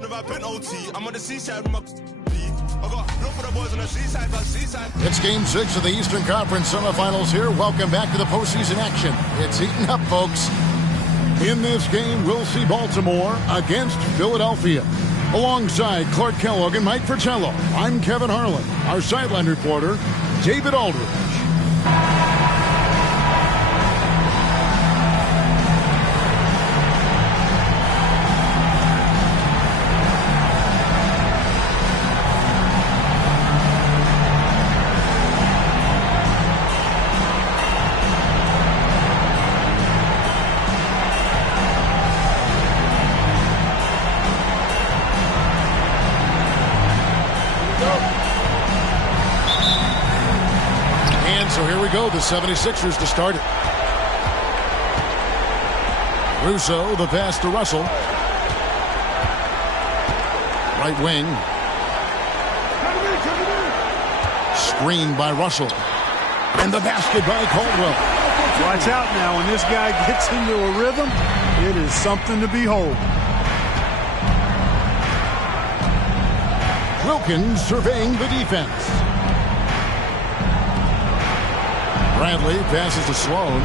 Never been OT. I'm on the seaside with my I got look for the boys on the seaside, but seaside. It's Game 6 of the Eastern Conference semifinals here. Welcome back to the postseason action. It's heating up, folks. In this game, we'll see Baltimore against Philadelphia. Alongside Clark Kellogg and Mike Fratello, I'm Kevin Harlan. Our sideline reporter, David Aldridge. So here we go, the 76ers to start it. Russo, the pass to Russell. Right wing. Screened by Russell. And the basket by Caldwell. Watch out now, when this guy gets into a rhythm, it is something to behold. Wilkins surveying the defense. Bradley passes to Sloan.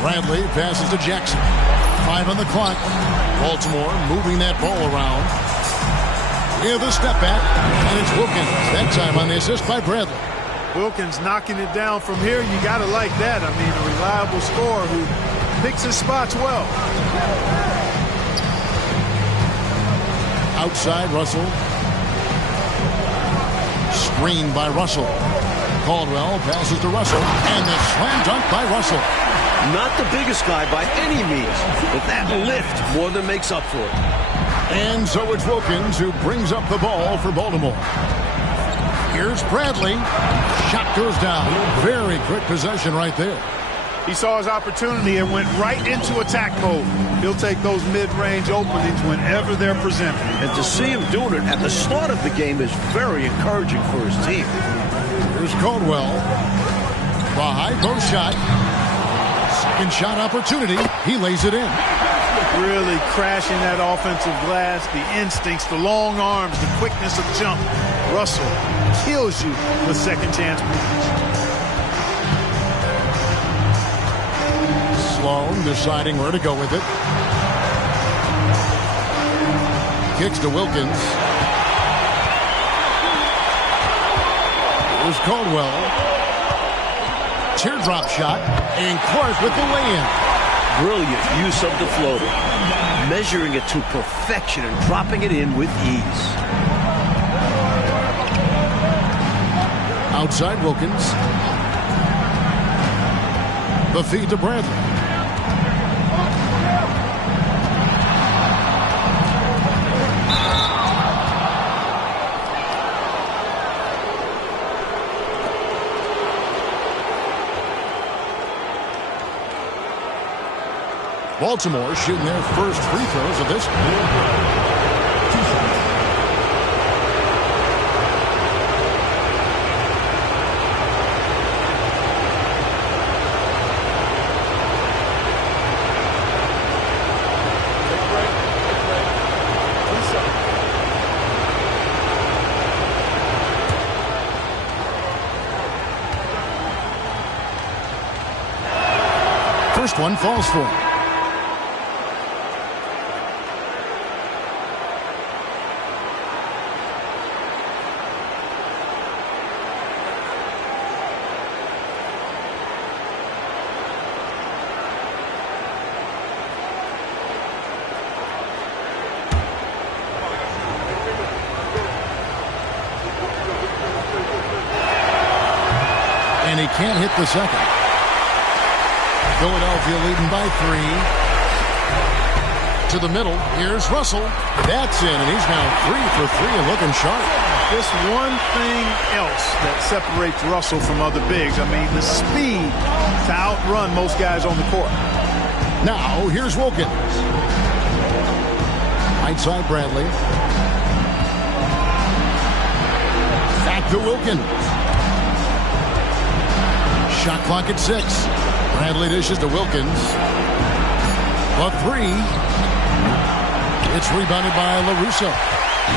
Bradley passes to Jackson. 5 on the clock. Baltimore moving that ball around. With a step back, and it's Wilkins. That time on the assist by Bradley. Wilkins knocking it down from here. You got to like that. I mean, a reliable scorer who picks his spots well. Outside, Russell. Screened by Russell. Caldwell passes to Russell, and the slam dunk by Russell. Not the biggest guy by any means, but that lift more than makes up for it. And so it's Wilkins who brings up the ball for Baltimore. Here's Bradley. Shot goes down. Very quick possession right there. He saw his opportunity and went right into attack mode. He'll take those mid-range openings whenever they're presented. And to see him doing it at the start of the game is very encouraging for his team. Here's Caldwell. The high post shot. Second shot opportunity. He lays it in. Really crashing that offensive glass. The instincts, the long arms, the quickness of jump. Russell kills you with second chance moves. Sloan deciding where to go with it. Kicks to Wilkins. Here's Caldwell. Teardrop shot, and Clark with the lay-in. Brilliant use of the floater. Measuring it to perfection and dropping it in with ease. Outside Wilkins. The feed to Bradley. Baltimore shooting their first free throws of this. First one falls for him. And he can't hit the second. Philadelphia leading by 3. To the middle. Here's Russell. That's in, and he's now 3 for 3 and looking sharp. Just one thing else that separates Russell from other bigs. I mean, the speed to outrun most guys on the court. Now, here's Wilkins. Right side, Bradley. Back to Wilkins. Shot clock at 6. Bradley dishes to Wilkins. A 3. It's rebounded by LaRusso.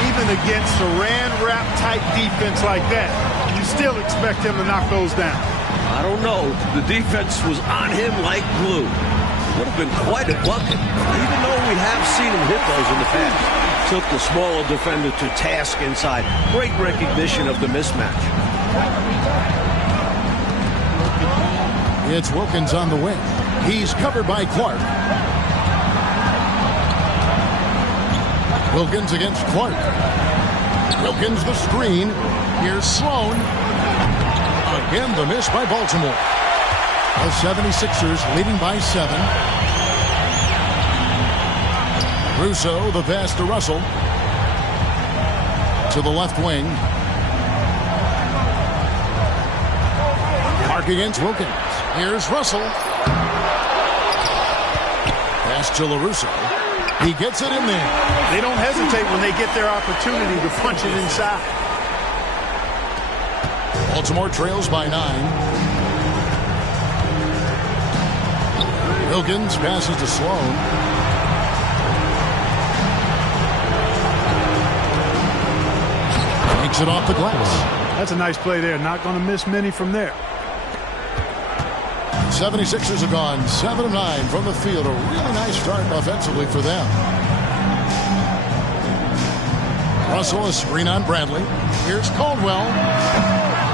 Even against Saran wrap type defense like that, you still expect him to knock those down. I don't know. The defense was on him like glue. Would have been quite a bucket, even though we have seen him hit those in the past. Took the smaller defender to task inside. Great recognition of the mismatch. It's Wilkins on the wing. He's covered by Clark. Wilkins against Clark. Wilkins the screen. Here's Sloan. Again, the miss by Baltimore. The 76ers leading by 7. Russo, the pass to Russell. To the left wing. Clark against Wilkins. Here's Russell. Pass to LaRusso. He gets it in there. They don't hesitate when they get their opportunity to punch it inside. Baltimore trails by 9. Wilkins passes to Sloan. Takes it off the glass. That's a nice play there. Not going to miss many from there. 76ers have gone 7 of 9 from the field. A really nice start offensively for them. Russell, a screen on Bradley. Here's Caldwell.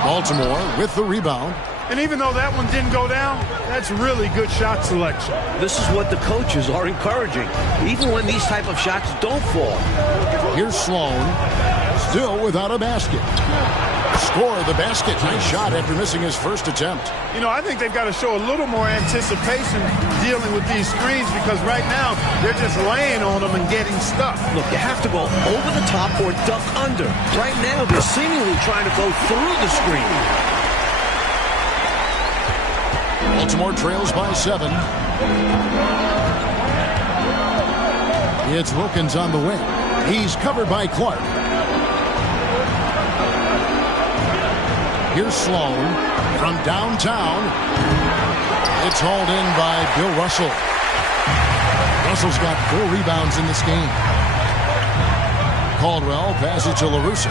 Baltimore with the rebound. And even though that one didn't go down, that's really good shot selection. This is what the coaches are encouraging, even when these type of shots don't fall. Here's Sloan, still without a basket. Score the basket. Nice shot after missing his first attempt. You know, I think they've got to show a little more anticipation dealing with these screens, because right now they're just laying on them and getting stuck. Look, you have to go over the top or duck under. Right now they're seemingly trying to go through the screen. Baltimore trails by 7. It's Wilkins on the wing. He's covered by Clark. Here's Sloan from downtown. It's hauled in by Bill Russell. Russell's got 4 rebounds in this game. Caldwell passes to LaRusso.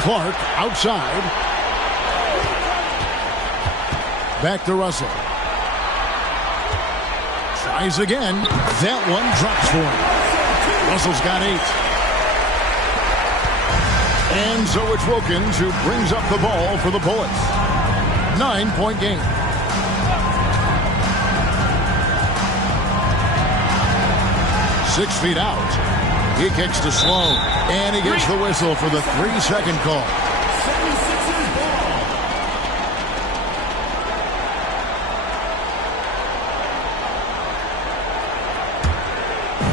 Clark outside. Back to Russell. Tries again. That one drops for him. Russell's got 8. And so it's Wilkins who brings up the ball for the Bullets. 9-point game. Six feet out. He kicks to Sloan. And he gets the whistle for the 3-second call.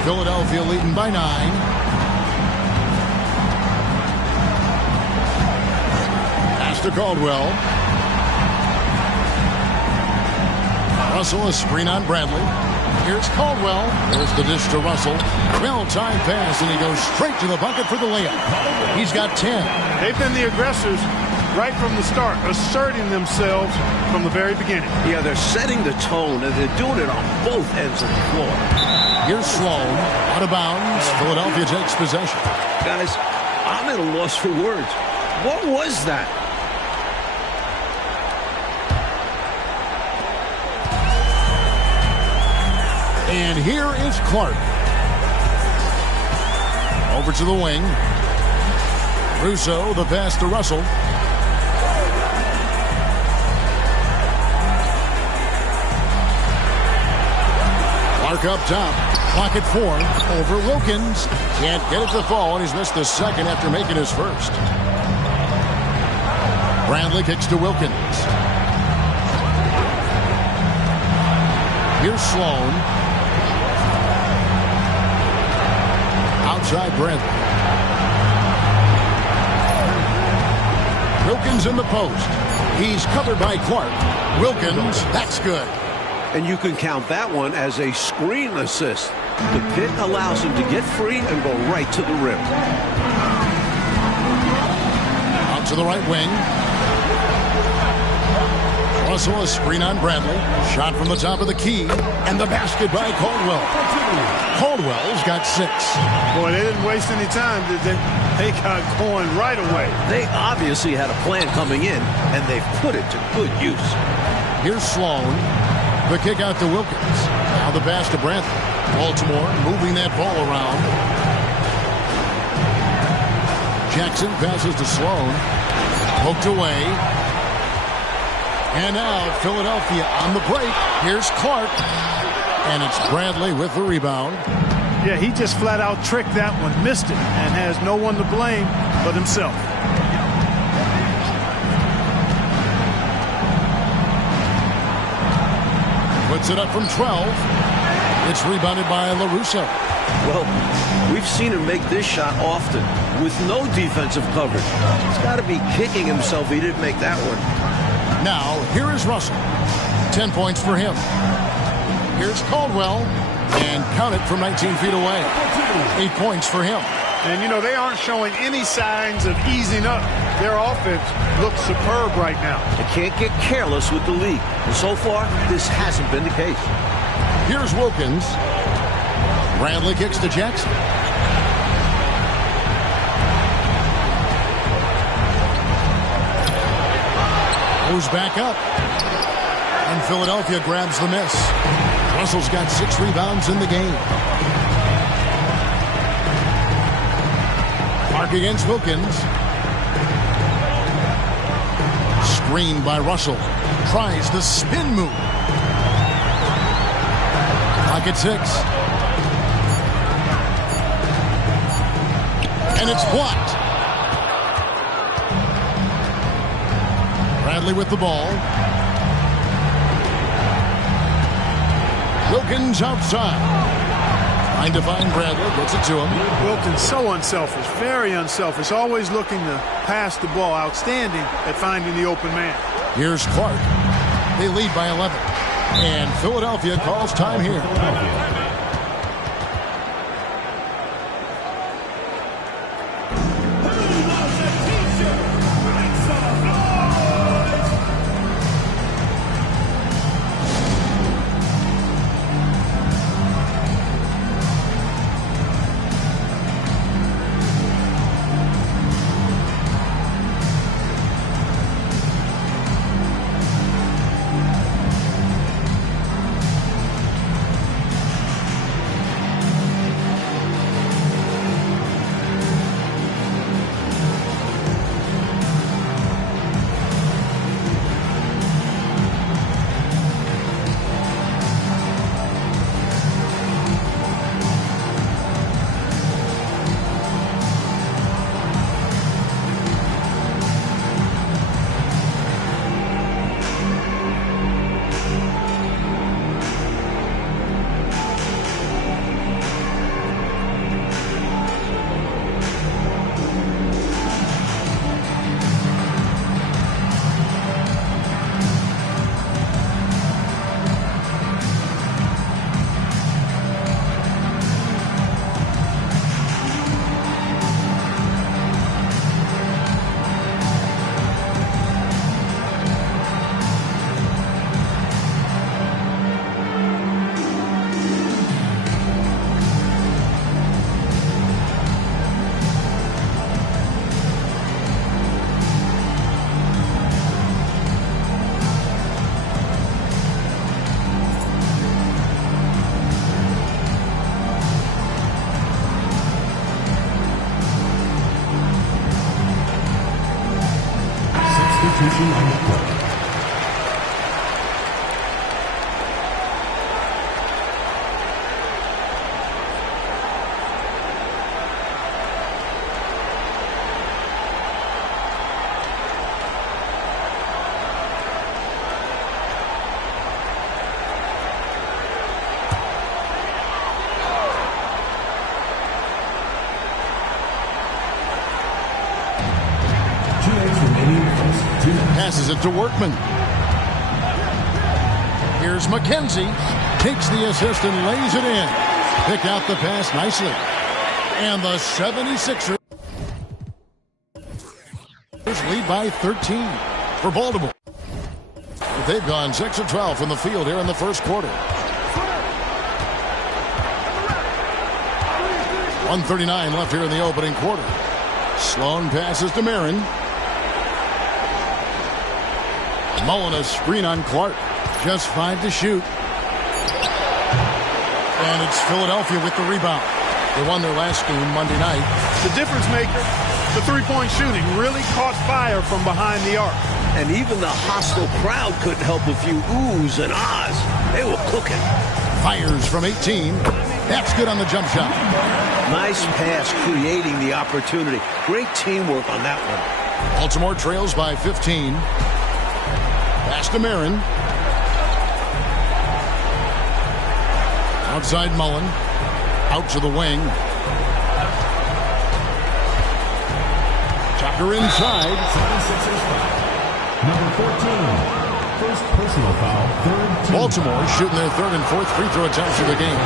Philadelphia leading by 9. To Caldwell. Russell, a screen on Bradley. Here's Caldwell. There's the dish to Russell. Well-timed pass, and he goes straight to the bucket for the layup. He's got 10. They've been the aggressors right from the start, asserting themselves from the very beginning. Yeah, they're setting the tone, and they're doing it on both ends of the floor. Here's Sloan. Out of bounds. Philadelphia takes possession. Guys, I'm at a loss for words. What was that? And here is Clark. Over to the wing. Russo, the pass to Russell. Clark up top. Clock at 4. Over Wilkins. Can't get it to fall, and he's missed the second after making his first. Bradley kicks to Wilkins. Here's Sloan. outside Brent. Wilkins in the post. He's covered by Clark. Wilkins, that's good. And you can count that one as a screen assist. The pit allows him to get free and go right to the rim. Out to the right wing. Russell, a screen on Bradley. Shot from the top of the key. And the basket by Caldwell. Caldwell's got 6. Boy, they didn't waste any time, did they? They got going right away. They obviously had a plan coming in, and they've put it to good use. Here's Sloan. The kick out to Wilkins. Now the pass to Bradley. Baltimore moving that ball around. Jackson passes to Sloan. Poked away. And now Philadelphia on the break. Here's Clark. And it's Bradley with the rebound. Yeah, he just flat out tricked that one, missed it, and has no one to blame but himself. Puts it up from 12. It's rebounded by LaRusso. Well, we've seen him make this shot often with no defensive coverage. He's got to be kicking himself he didn't make that one. Now, here is Russell. 10 points for him. Here's Caldwell. And count it from 19 feet away. 8 points for him. And, you know, they aren't showing any signs of easing up. Their offense looks superb right now. They can't get careless with the lead. And so far, this hasn't been the case. Here's Wilkins. Bradley kicks to Jackson. Goes back up. And Philadelphia grabs the miss. Russell's got 6 rebounds in the game. Clark against Wilkins. Screened by Russell. Tries the spin move. Clock at 6. And it's blocked. Bradley with the ball. Wilkins outside. Trying to find Bradley. Gets it to him. Wilkins so unselfish. Very unselfish. Always looking to pass the ball. Outstanding at finding the open man. Here's Clark. They lead by 11. And Philadelphia calls time here. Passes it to Workman. Here's McKenzie. Takes the assist and lays it in. Pick out the pass nicely. And the 76ers lead by 13 for Baltimore. They've gone 6 of 12 from the field here in the first quarter. 1:39 left here in the opening quarter. Sloan passes to Marin. Mullen a screen on Clark. Just 5 to shoot. And it's Philadelphia with the rebound. They won their last game Monday night. The difference maker, the three-point shooting, really caught fire from behind the arc. And even the hostile crowd couldn't help a few oohs and ahs. They were cooking. Fires from 18. That's good on the jump shot. Nice pass creating the opportunity. Great teamwork on that one. Baltimore trails by 15. Pass to Marin. Outside Mullen. Out to the wing. Tucker inside. Number 14. First personal foul. Third team. Baltimore shooting their third and fourth free throw attempts of the game.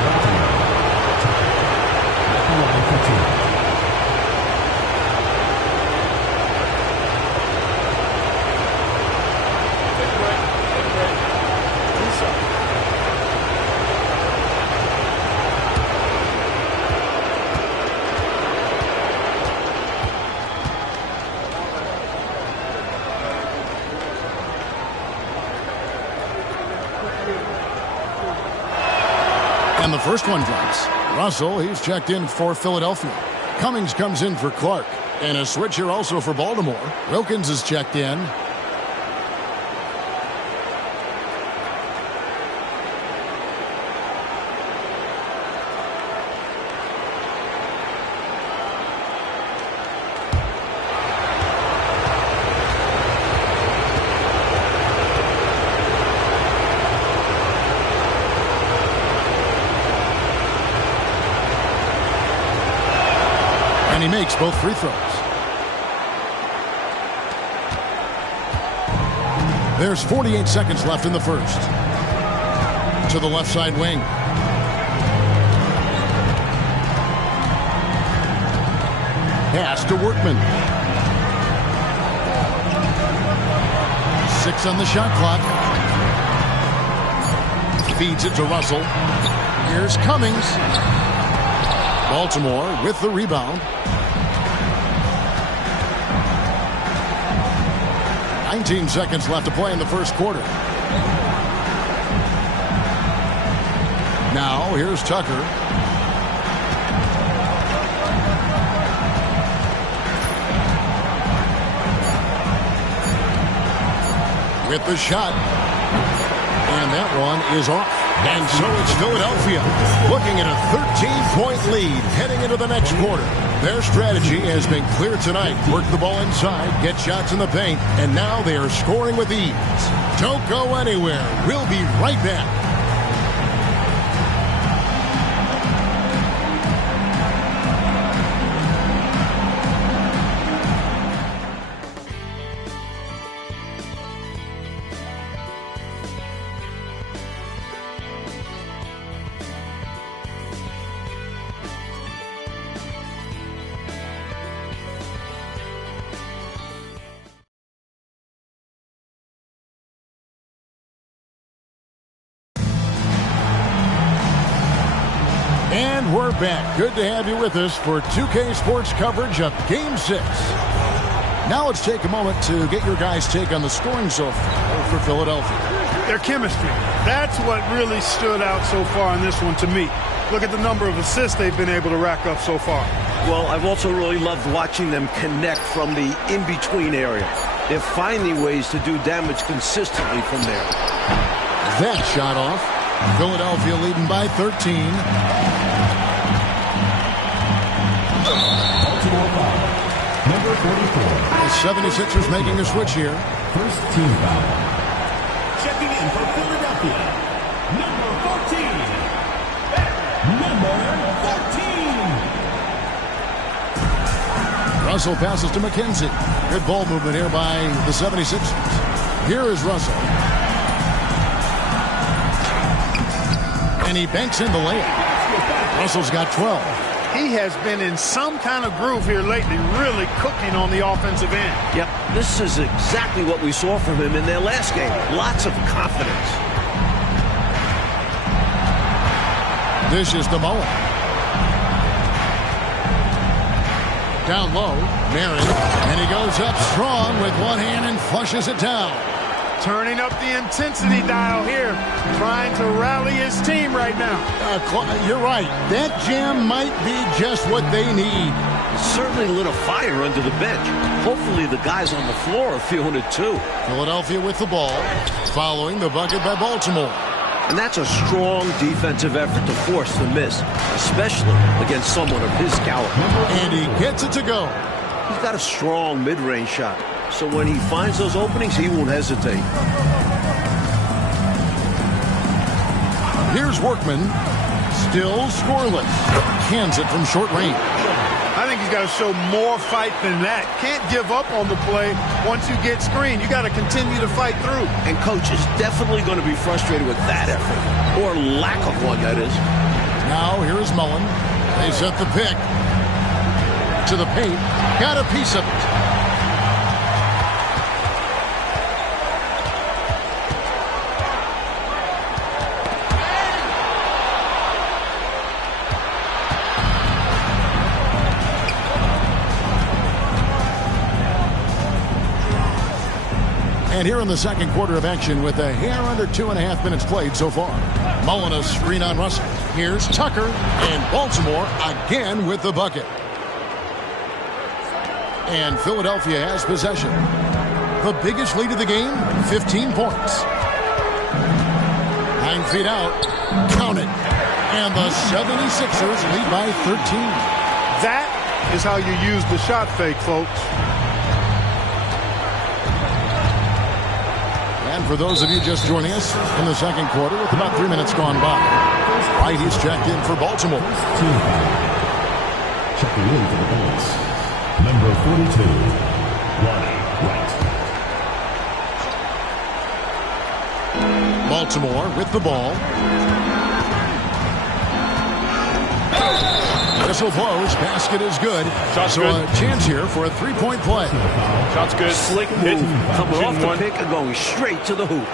And the first one drops. Russell, he's checked in for Philadelphia. Cummings comes in for Clark. And a switch here also for Baltimore. Wilkins is checked in. He makes both free throws. There's 48 seconds left in the first. To the left side wing. Pass to Workman. 6 on the shot clock. Feeds it to Russell. Here's Cummings. Baltimore with the rebound. 19 seconds left to play in the first quarter. Now, here's Tucker. With the shot. And that one is off. And so it's Philadelphia looking at a 13-point lead heading into the next quarter. Their strategy has been clear tonight. Work the ball inside, get shots in the paint, and now they are scoring with ease. Don't go anywhere. We'll be right back. And we're back. Good to have you with us for 2K Sports coverage of Game 6. Now let's take a moment to get your guys' take on the scoring so far for Philadelphia. Their chemistry. That's what really stood out so far in this one to me. Look at the number of assists they've been able to rack up so far. Well, I've also really loved watching them connect from the in-between area. They're finding ways to do damage consistently from there. That shot off. Philadelphia leading by 13. Number 44. The 76ers making a switch here. First team foul. Checking in for Philadelphia. Number 14. Number 14. Russell passes to McKenzie. Good ball movement here by the 76ers. Here is Russell. And he banks in the layup. Russell's got 12. He has been in some kind of groove here lately, really cooking on the offensive end. Yep, this is exactly what we saw from him in their last game. Lots of confidence. Dishes to Mullen. Down low, Mary, and he goes up strong with one hand and flushes it down. Turning up the intensity dial here, trying to rally his team right now. You're right. That jam might be just what they need. It certainly lit a fire under the bench. Hopefully the guys on the floor are feeling it too. Philadelphia with the ball, following the bucket by Baltimore. And that's a strong defensive effort to force the miss, especially against someone of his caliber. And he gets it to go. He's got a strong mid-range shot, so when he finds those openings, he won't hesitate. Here's Workman, still scoreless. Cans it from short range. I think he's got to show more fight than that. Can't give up on the play once you get screened. You got to continue to fight through. And coach is definitely going to be frustrated with that effort, or lack of one, that is. Now here is Mullen. They set the pick to the paint. Got a piece of it. And here in the second quarter of action with a hair under 2.5 minutes played so far. Mullen a screen on Russell. Here's Tucker, and Baltimore again with the bucket. And Philadelphia has possession. The biggest lead of the game, 15 points. 9 feet out, count it. And the 76ers lead by 13. That is how you use the shot fake, folks. And for those of you just joining us in the second quarter with about 3 minutes gone by, White is checked in for Baltimore. Checking in for the Bullets, number 42, Ronnie White. Baltimore with the ball. Whistle blows. Basket is good. Shot's so good. A chance here for a three-point play. Shot's good. Slick move, coming off the pick and going straight to the hoop.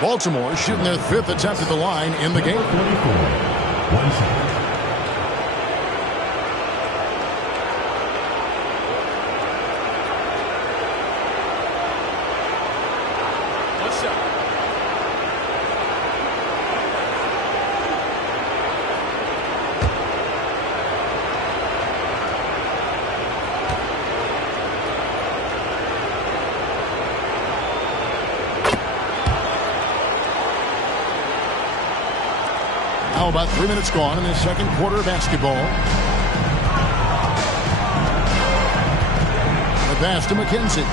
Baltimore shooting their 5th attempt at the line in the game. 44, one shot. Now about 3 minutes gone in the second quarter of basketball. The pass to McKenzie.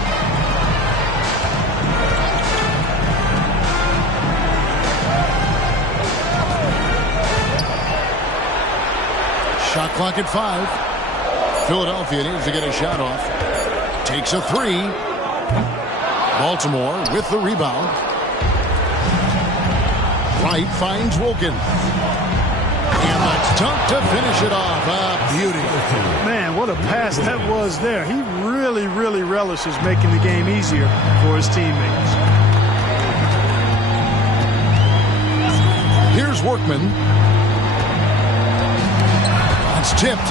Shot clock at 5. Philadelphia needs to get a shot off. Takes a 3. Baltimore with the rebound. Wright finds Wilkins. And the dunk to finish it off. Beauty. Man, what a pass that was there. He really, really relishes making the game easier for his teammates. Here's Workman. It's tipped.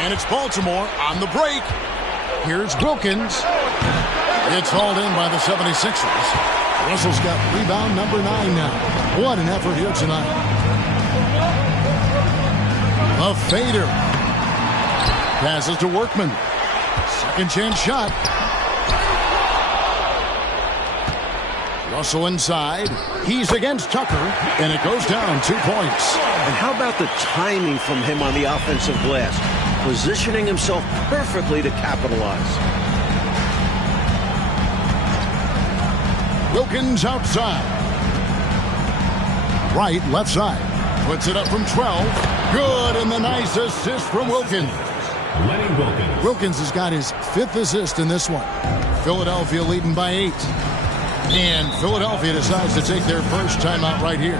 And it's Baltimore on the break. Here's Wilkins. It's hauled in by the 76ers. Russell's got rebound number 9 now. What an effort here tonight. A fader. Passes to Workman. Second chance shot. Russell inside. He's against Tucker. And it goes down 2 points. And how about the timing from him on the offensive glass? Positioning himself perfectly to capitalize. Wilkins outside. Wright left side. Puts it up from 12. Good, and the nice assist from Wilkins. Lenny Wilkins. Wilkins has got his 5th assist in this one. Philadelphia leading by 8. And Philadelphia decides to take their first timeout right here.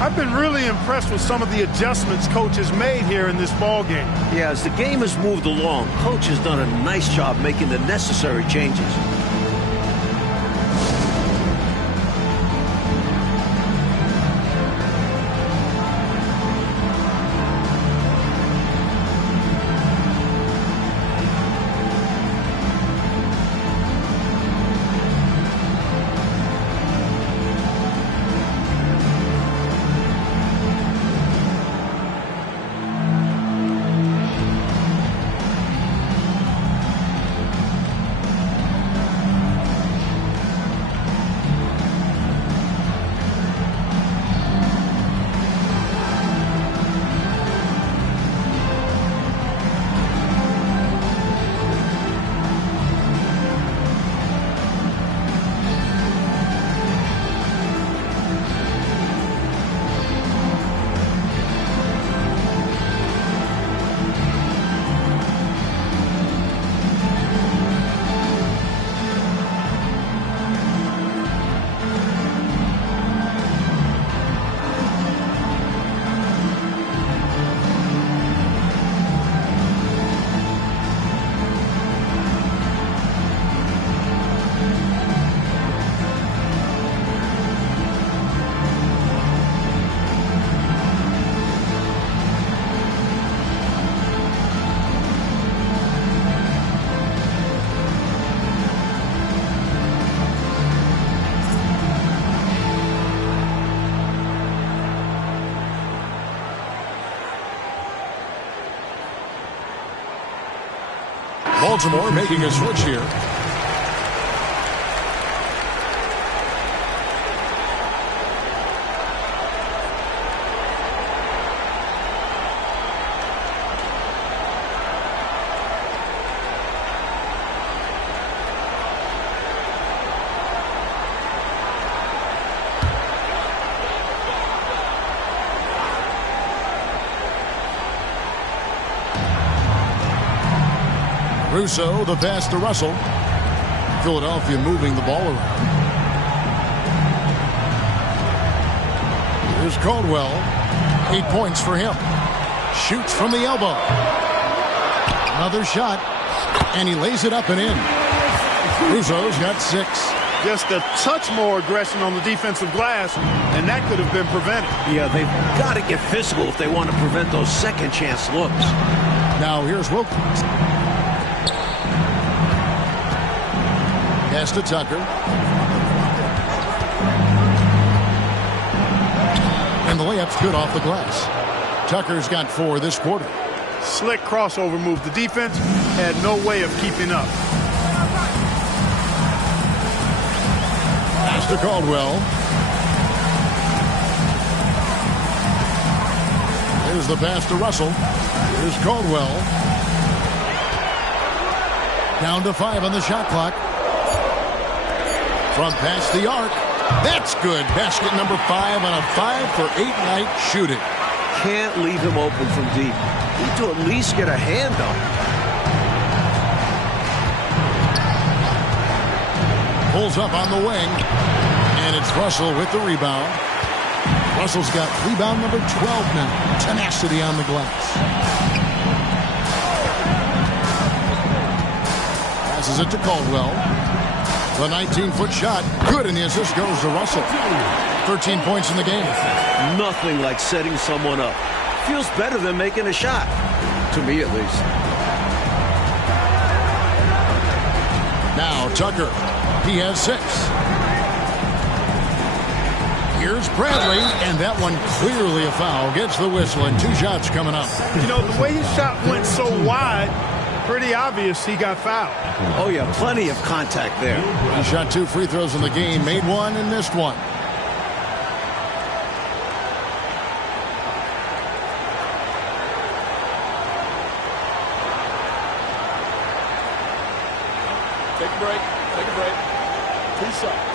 I've been really impressed with some of the adjustments Coach has made here in this ball game. Yeah, as the game has moved along, Coach has done a nice job making the necessary changes. Baltimore making a switch here. Russo, the pass to Russell. Philadelphia moving the ball around. Here's Caldwell. 8 points for him. Shoots from the elbow. Another shot. And he lays it up and in. Russo's got 6. Just a touch more aggression on the defensive glass, and that could have been prevented. Yeah, they've got to get physical if they want to prevent those second chance looks. Now here's Wilkins. Pass to Tucker. And the layup's good off the glass. Tucker's got 4 this quarter. Slick crossover move. The defense had no way of keeping up. Pass to Caldwell. Here's the pass to Russell. Here's Caldwell. Down to 5 on the shot clock. From past the arc. That's good. Basket number 5 on a 5-for-8 night shooting. Can't leave him open from deep. Need to at least get a hand up. Pulls up on the wing. And it's Russell with the rebound. Russell's got rebound number 12 now. Tenacity on the glass. Passes it to Caldwell. The 19-foot shot. Good, and the assist goes to Russell. 13 points in the game. Nothing like setting someone up. Feels better than making a shot. To me, at least. Now Tucker. He has 6. Here's Bradley, and that one clearly a foul. Gets the whistle, and 2 shots coming up. You know, the way his shot went so wide, pretty obvious he got fouled. Oh, yeah, plenty of contact there. He shot 2 free throws in the game, made 1 and missed 1. Take a break. Take a break. 2 shots.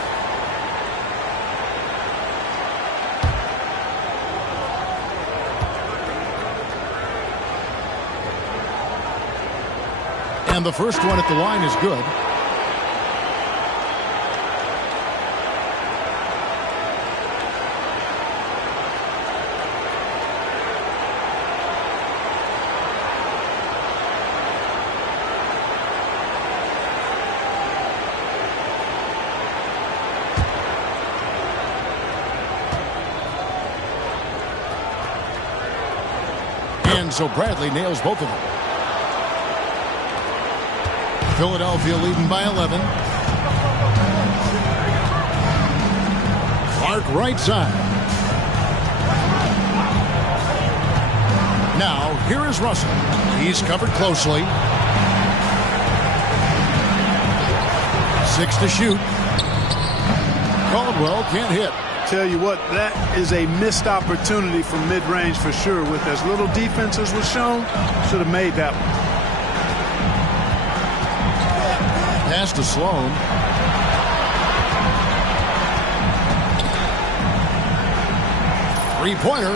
And the first one at the line is good. And so Bradley nails both of them. Philadelphia leading by 11. Clark right side. Now, here is Russell. He's covered closely. 6 to shoot. Caldwell can't hit. Tell you what, that is a missed opportunity from mid-range for sure. With as little defense as was shown, should have made that one. Pass to Sloan. Three-pointer.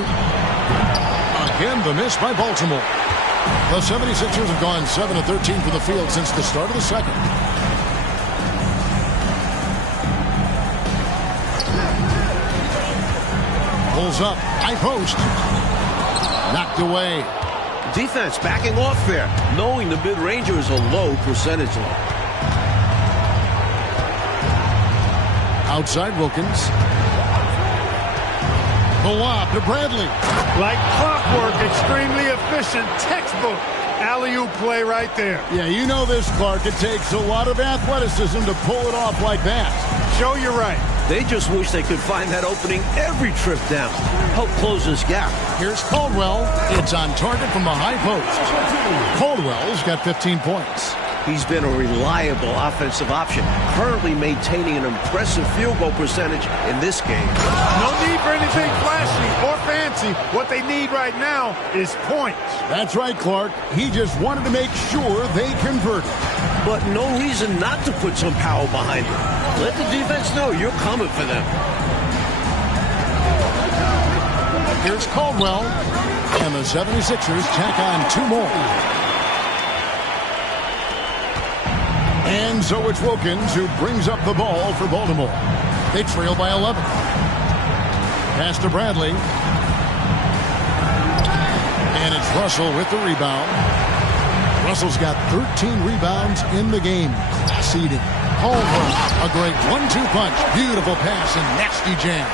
Again, the miss by Baltimore. The 76ers have gone 7 of 13 from the field since the start of the second. Pulls up, high post. Knocked away. Defense backing off there, knowing the mid-ranger is a low percentage line. Outside Wilkins. The lob to Bradley. Like clockwork, extremely efficient, textbook alley-oop play right there. Yeah, you know this, Clark. It takes a lot of athleticism to pull it off like that. Show you're right. They just wish they could find that opening every trip down. Help close this gap. Here's Caldwell. It's on target from the high post. Caldwell's got 15 points. He's been a reliable offensive option, currently maintaining an impressive field goal percentage in this game. No need for anything flashy or fancy. What they need right now is points. That's right, Clark. He just wanted to make sure they converted. But no reason not to put some power behind it. Let the defense know you're coming for them. Here's Caldwell. And the 76ers tack on 2 more. And so it's Wilkins who brings up the ball for Baltimore. They trail by 11. Pass to Bradley. And it's Russell with the rebound. Russell's got 13 rebounds in the game. Class eating. Caldwell, a great 1-2 punch. Beautiful pass and nasty jam.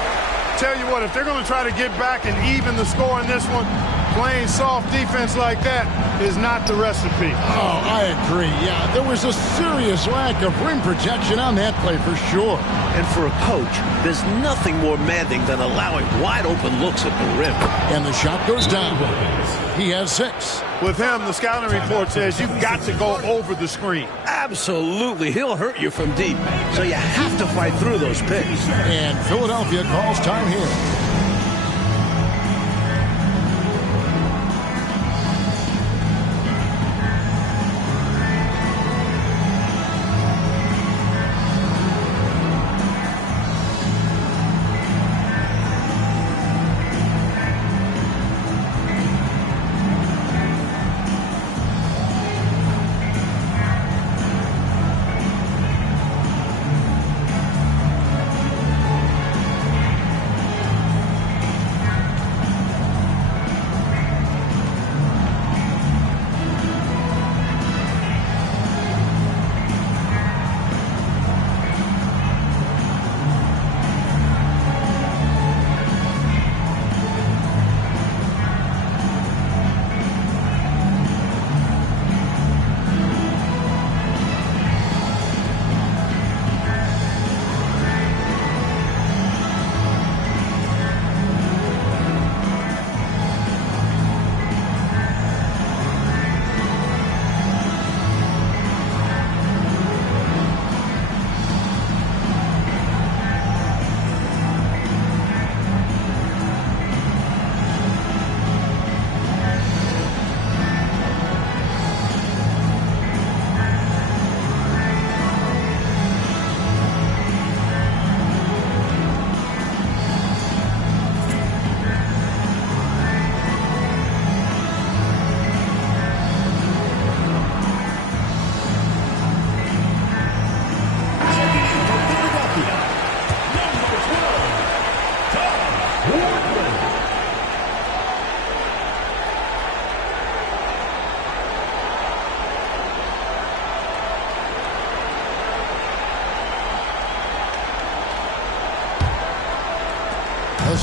Tell you what, if they're going to try to get back and even the score in this one, playing soft defense like that is not the recipe. Oh, I agree. Yeah, there was a serious lack of rim protection on that play for sure. And for a coach, there's nothing more maddening than allowing wide open looks at the rim. And the shot goes down. He has 6. With him, the scouting report says you've got to go over the screen. Absolutely. He'll hurt you from deep. So you have to fight through those picks. And Philadelphia calls time here.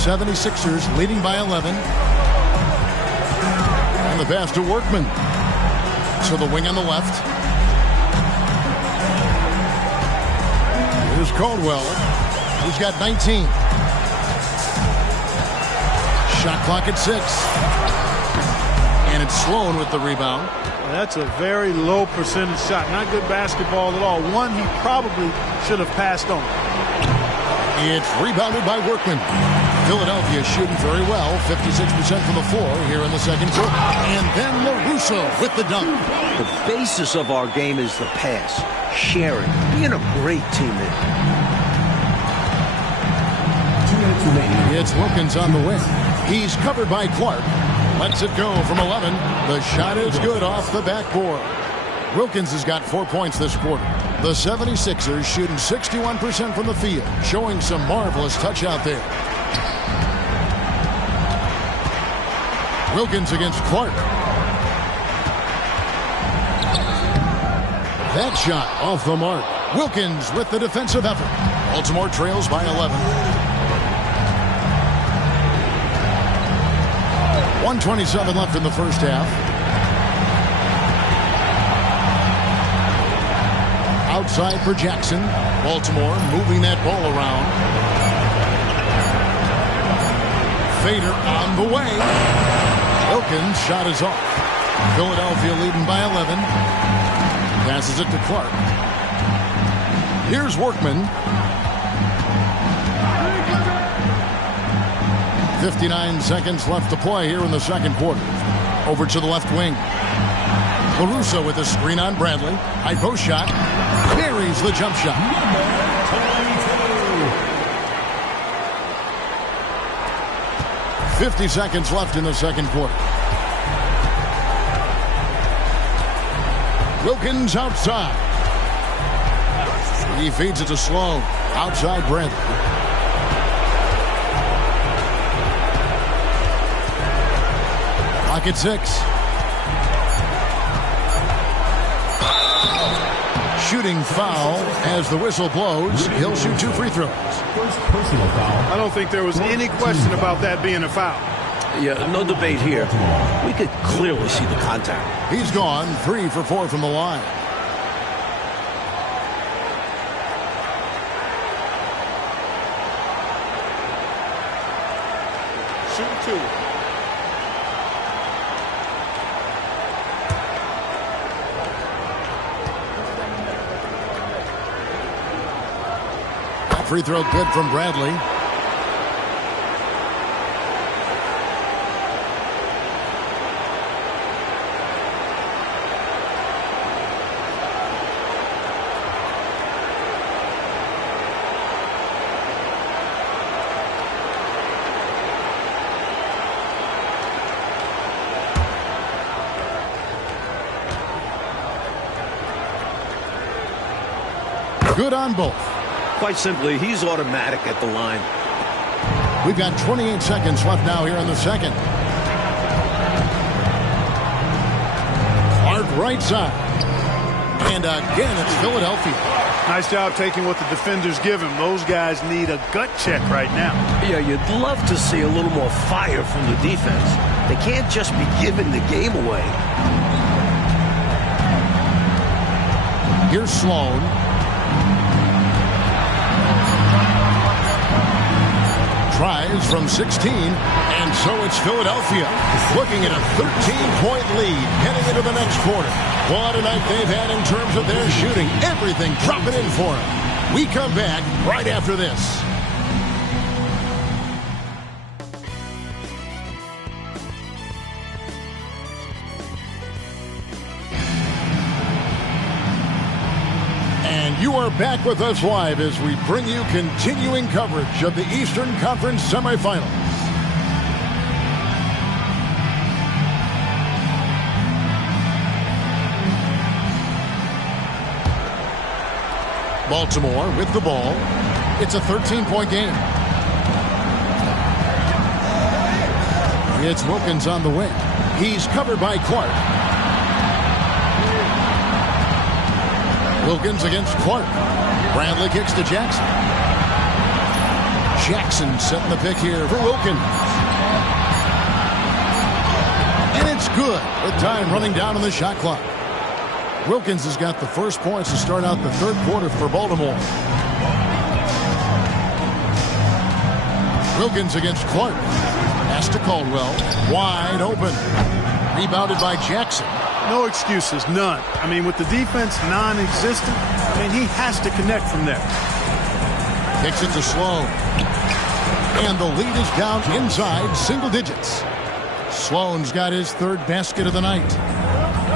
76ers leading by 11. And the pass to Workman. So the wing on the left. Here's Caldwell. He's got 19. Shot clock at 6. And it's Sloan with the rebound. Well, that's a very low percentage shot. Not good basketball at all. One he probably should have passed on. It's rebounded by Workman. Philadelphia shooting very well, 56% from the floor here in the second quarter. And then LaRusso with the dunk. The basis of our game is the pass, sharing, being a great teammate. 2 minutes remaining. It's Wilkins on the wing. He's covered by Clark. Lets it go from 11. The shot is good off the backboard. Wilkins has got 4 points this quarter. The 76ers shooting 61% from the field, showing some marvelous touch out there. Wilkins against Clark. That shot off the mark. Wilkins with the defensive effort. Baltimore trails by 11. 1:27 left in the first half. Outside for Jackson. Baltimore moving that ball around. Fader on the way. Wilkins' shot is off. Philadelphia leading by 11. Passes it to Clark. Here's Workman. 59 seconds left to play here in the second quarter. Over to the left wing. LaRusso with a screen on Bradley. High post shot. Carries the jump shot. 50 seconds left in the second quarter. Wilkins outside. He feeds it to Sloan. Outside Bradley. Clock at 6. Shooting foul as the whistle blows. He'll shoot 2 free throws. First personal foul. I don't think there was any question about that being a foul. Yeah, no debate here. We could clearly see the contact. He's gone 3 for 4 from the line. Shoot 2. Free throw good from Bradley. Good on both. Quite simply, he's automatic at the line. We've got 28 seconds left now here in the second. Clark right side. And again, it's Philadelphia. Nice job taking what the defenders give him. Those guys need a gut check right now. Yeah, you'd love to see a little more fire from the defense. They can't just be giving the game away. Here's Sloan. Tries from 16, and so it's Philadelphia looking at a 13-point lead heading into the next quarter. What a night they've had in terms of their shooting. Everything dropping in for them. We come back right after this. You are back with us live as we bring you continuing coverage of the Eastern Conference semifinals. Baltimore with the ball. It's a 13-point game. It's Wilkins on the wing. He's covered by Clark. Wilkins against Clark. Bradley kicks to Jackson. Jackson setting the pick here for Wilkins. And it's good with time running down on the shot clock. Wilkins has got the first points to start out the third quarter for Baltimore. Wilkins against Clark. Pass to Caldwell. Wide open. Rebounded by Jackson. No excuses, none. I mean, with the defense non-existent, I mean, he has to connect from there. Kicks it to Sloan. And the lead is down inside single digits. Sloan's got his third basket of the night.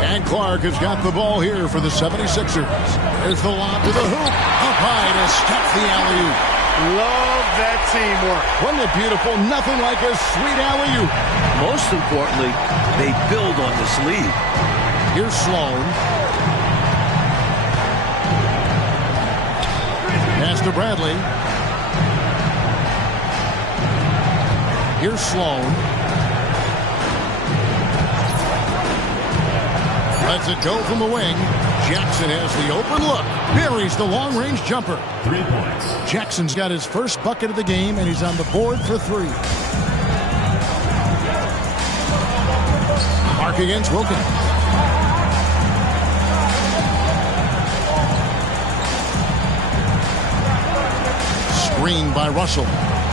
And Clark has got the ball here for the 76ers. There's the lob to the hoop. Up high to stop the alley-oop. Love that teamwork. Wasn't it beautiful? Nothing like a sweet alley-oop. Most importantly, they build on this lead. Here's Sloan. Pass to Bradley. Here's Sloan. Lets it go from the wing. Jackson has the open look. Buries the long-range jumper. 3 points. Jackson's got his first bucket of the game, and he's on the board for 3. Mark against Wilkins. Screen by Russell.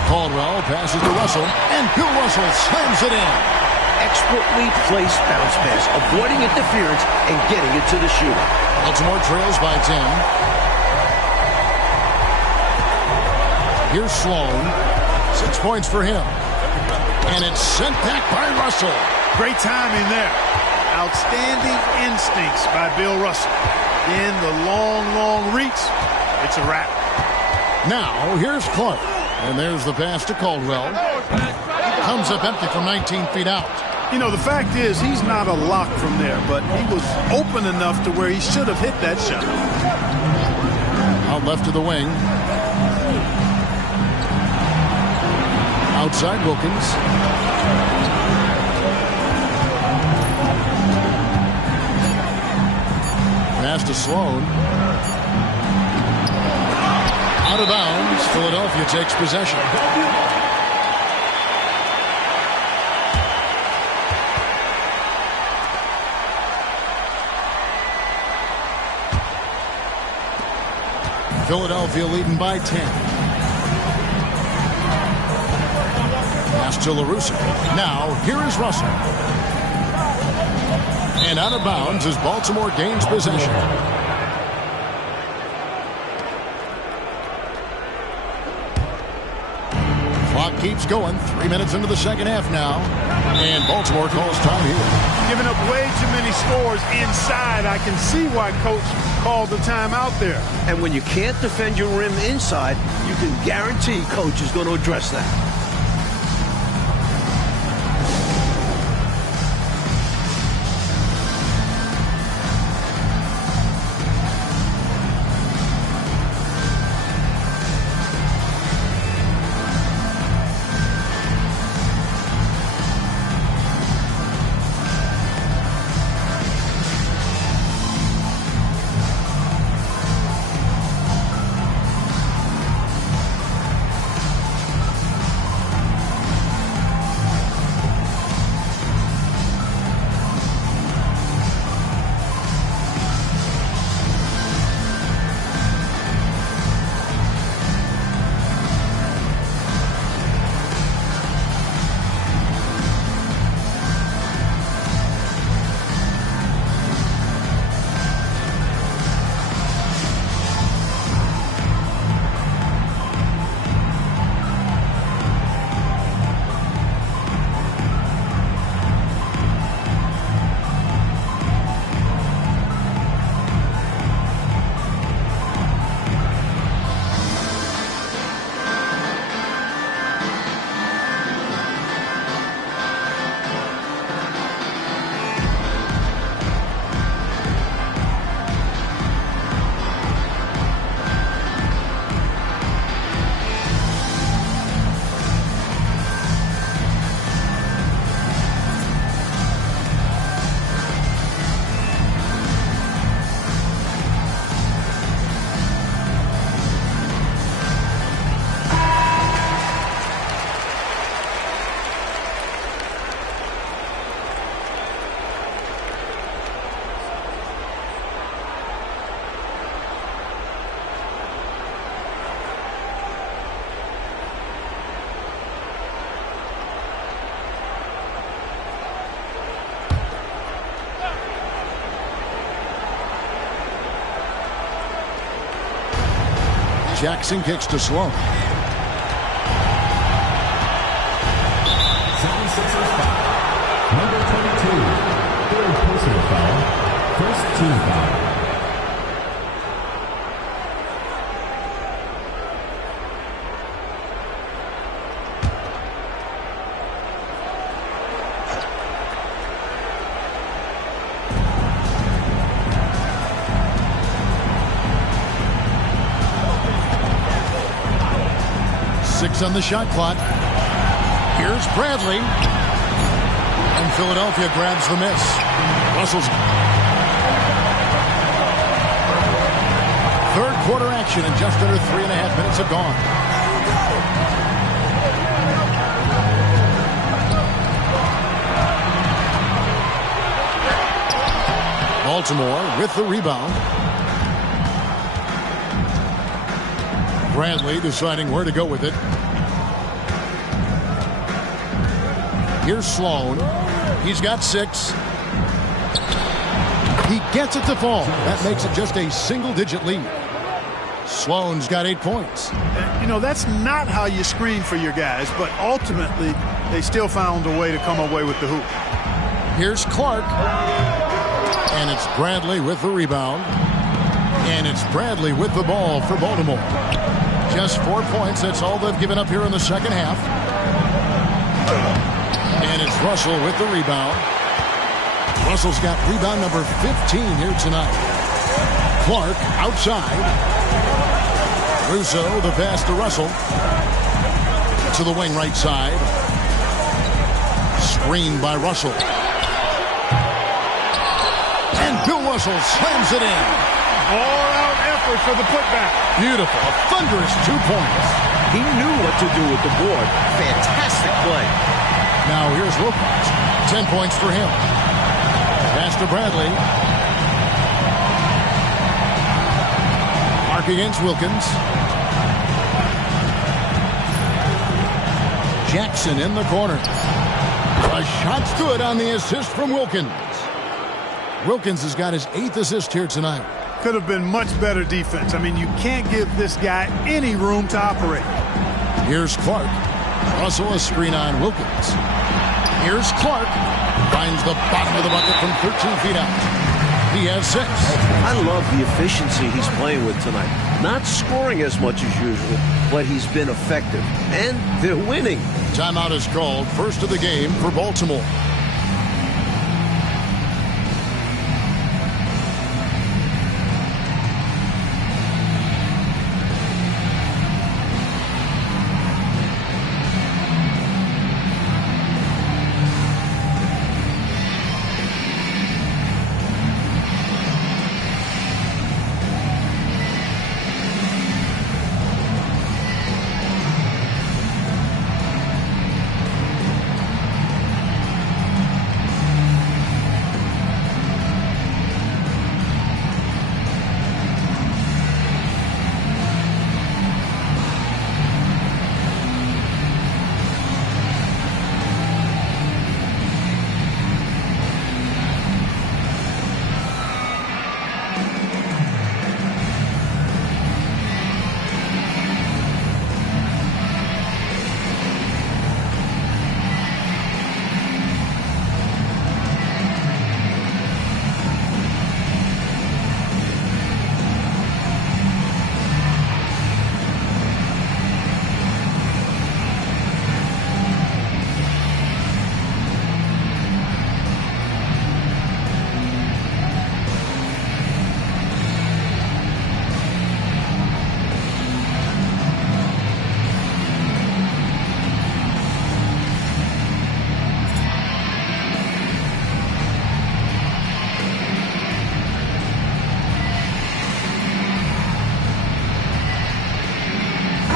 Caldwell passes to Russell, and Bill Russell slams it in. Expertly placed bounce pass, avoiding interference and getting it to the shooter. Baltimore trails by 10. Here's Sloan. 6 points for him. And it's sent back by Russell. Great timing there. Outstanding instincts by Bill Russell. In the long reach, it's a wrap. Now, here's Clark. And there's the pass to Caldwell. Comes up empty from 19 feet out. You know, the fact is, he's not a lock from there, but he was open enough to where he should have hit that shot. Out left to the wing. Outside Wilkins. Pass to Sloan. Out of bounds. Philadelphia takes possession. Philadelphia leading by 10. Pass to LaRusso. Now, here is Russell. And out of bounds as Baltimore gains possession. Clock keeps going. 3 minutes into the second half now. And Baltimore calls time here. Giving up way too many scores inside. I can see why Coach called the timeout there. And when you can't defend your rim inside, you can guarantee Coach is going to address that. Jackson kicks to Sloan. 76ers foul. Number 22. Third personal foul. First team foul. On the shot clock. Here's Bradley. And Philadelphia grabs the miss. Russell's third quarter action and just under 3.5 minutes have gone. Baltimore with the rebound. Bradley deciding where to go with it. Here's Sloan. He's got 6. He gets it to fall. That makes it just a single-digit lead. Sloan's got 8 points. You know, that's not how you screen for your guys, but ultimately they still found a way to come away with the hoop. Here's Clark. And it's Bradley with the rebound. And it's Bradley with the ball for Baltimore. Just 4 points. That's all they've given up here in the second half. And it's Russell with the rebound. Russell's got rebound number 15 here tonight. Clark outside. Russo, the pass to Russell. To the wing right side. Screen by Russell. And Bill Russell slams it in. All-out effort for the putback. Beautiful. A thunderous 2 points. He knew what to do with the board. Fantastic play. Now here's Wilkins. 10 points for him. Pass to Bradley. Mark against Wilkins. Jackson in the corner. A shot's good on the assist from Wilkins. Wilkins has got his 8th assist here tonight. Could have been much better defense. I mean, you can't give this guy any room to operate. Here's Clark. Russell a screen on Wilkins. Here's Clark. Finds the bottom of the bucket from 13 feet out. He has 6. I love the efficiency he's playing with tonight. Not scoring as much as usual, but he's been effective. And they're winning. Timeout is called. First of the game for Baltimore.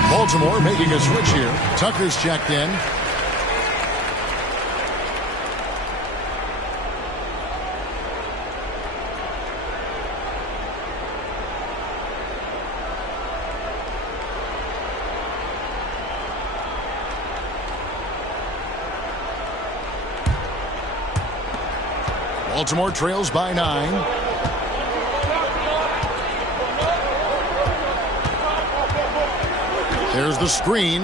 Baltimore making a switch here. Tucker's checked in. Baltimore trails by 9. There's the screen.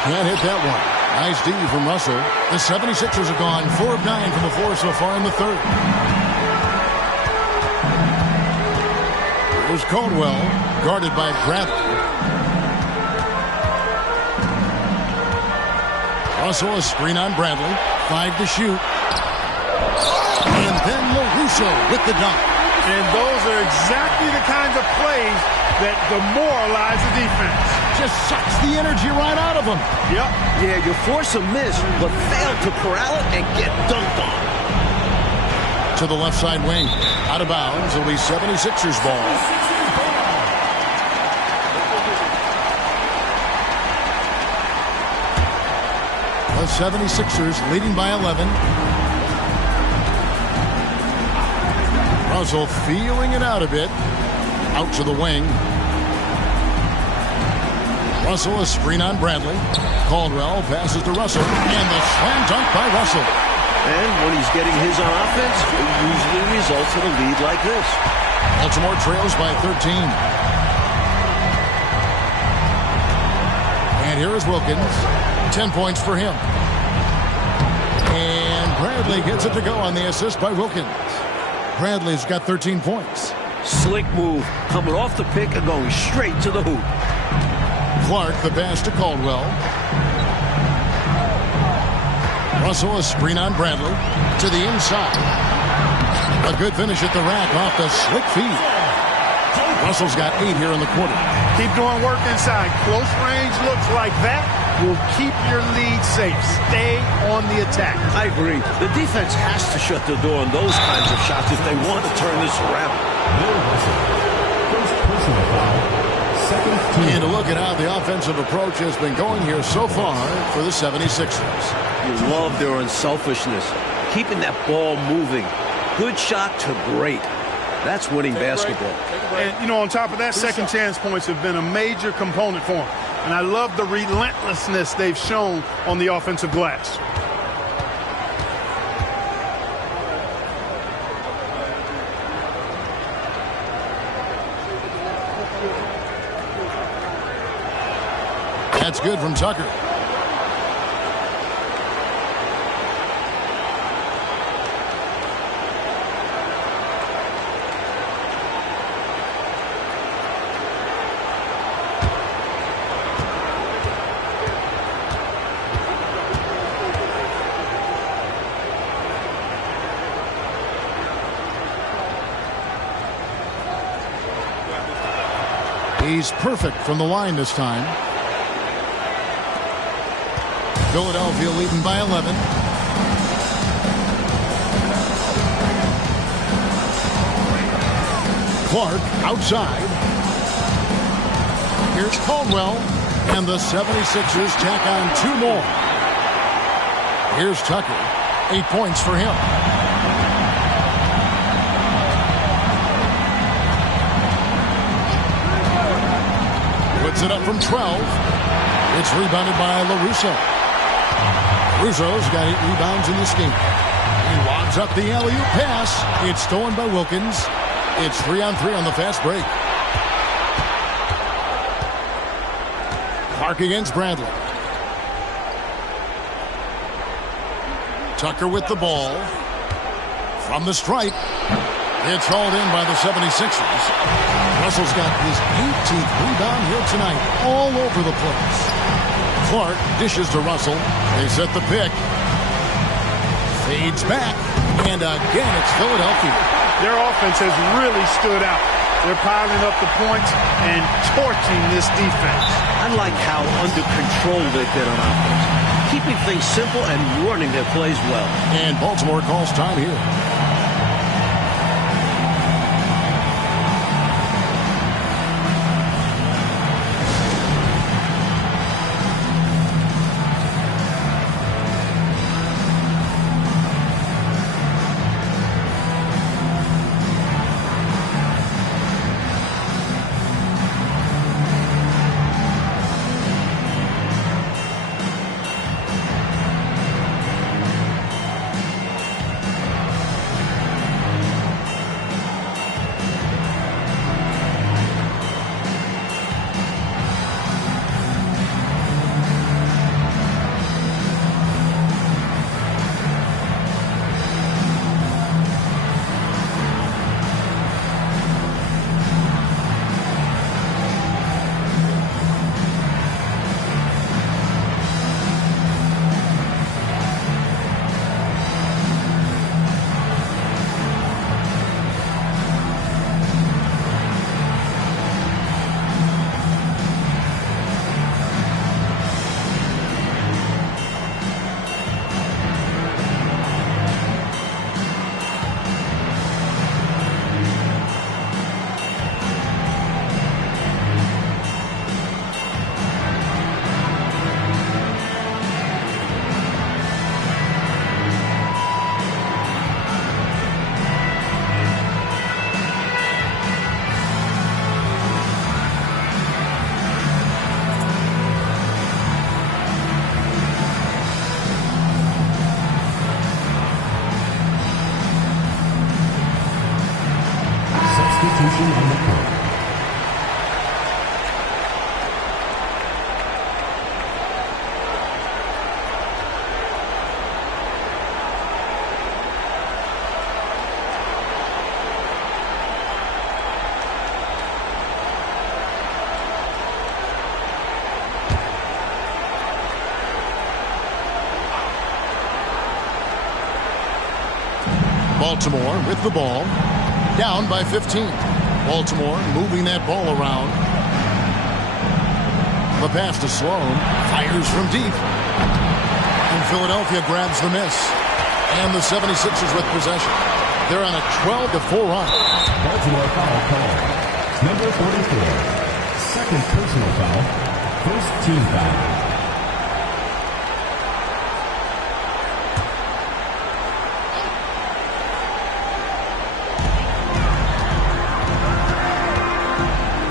Can't hit that one. Nice D from Russell. The 76ers have gone 4 of 9 from the floor so far in the third. Here's Caldwell, guarded by Bradley. Russell, a screen on Bradley. 5 to shoot. And then LaRusso with the dunk. And those are exactly the kinds of plays that demoralize the defense. Just sucks the energy right out of them. Yep. Yeah, you force a miss, but fail to corral it and get dunked on. To the left side wing. Out of bounds. It'll be 76ers ball. The 76ers leading by 11. Russell feeling it out a bit. Out to the wing. Russell, a screen on Bradley. Caldwell passes to Russell. And the slam dunk by Russell. And when he's getting his on offense, it usually results in a lead like this. Baltimore trails by 13. And here is Wilkins. 10 points for him. And Bradley gets it to go on the assist by Wilkins. Bradley's got 13 points. Slick move, coming off the pick and going straight to the hoop. Clark, the pass to Caldwell. Russell, a screen on Bradley. To the inside. A good finish at the rack off the slick feed. Russell's got 8 here in the quarter. Keep doing work inside. Close range looks like that will keep your lead safe. Stay on the attack. I agree. The defense has to shut the door on those kinds of shots if they want to turn this around. First personal foul. Second team. And to look at how the offensive approach has been going here so far for the 76ers. You love their unselfishness. Keeping that ball moving. Good shot to great. That's winning basketball. And, you know, on top of that, second chance points have been a major component for them. And I love the relentlessness they've shown on the offensive glass. That's good from Tucker. He's perfect from the line this time. Philadelphia leading by 11. Clark outside. Here's Caldwell. And the 76ers tack on 2 more. Here's Tucker. 8 points for him. Puts it up from 12. It's rebounded by LaRusso. Russo's got 8 rebounds in this game. He lobs up the alley-oop pass. It's stolen by Wilkins. It's 3-on-3 on the fast break. Clark against Bradley. Tucker with the ball. From the stripe. It's hauled in by the 76ers. Russell's got his 18th rebound here tonight. All over the place. Clark dishes to Russell. They set the pick. Fades back. And again, it's Philadelphia. Their offense has really stood out. They're piling up the points and torching this defense. I like how under control they've been on offense. Keeping things simple and running their plays well. And Baltimore calls time here. substitution on the court. Baltimore with the ball, down by 15. Baltimore moving that ball around. The pass to Sloan, fires from deep. And Philadelphia grabs the miss. And the 76ers with possession. They're on a 12-4 run. Baltimore foul call. Number 44. Second personal foul. First team foul.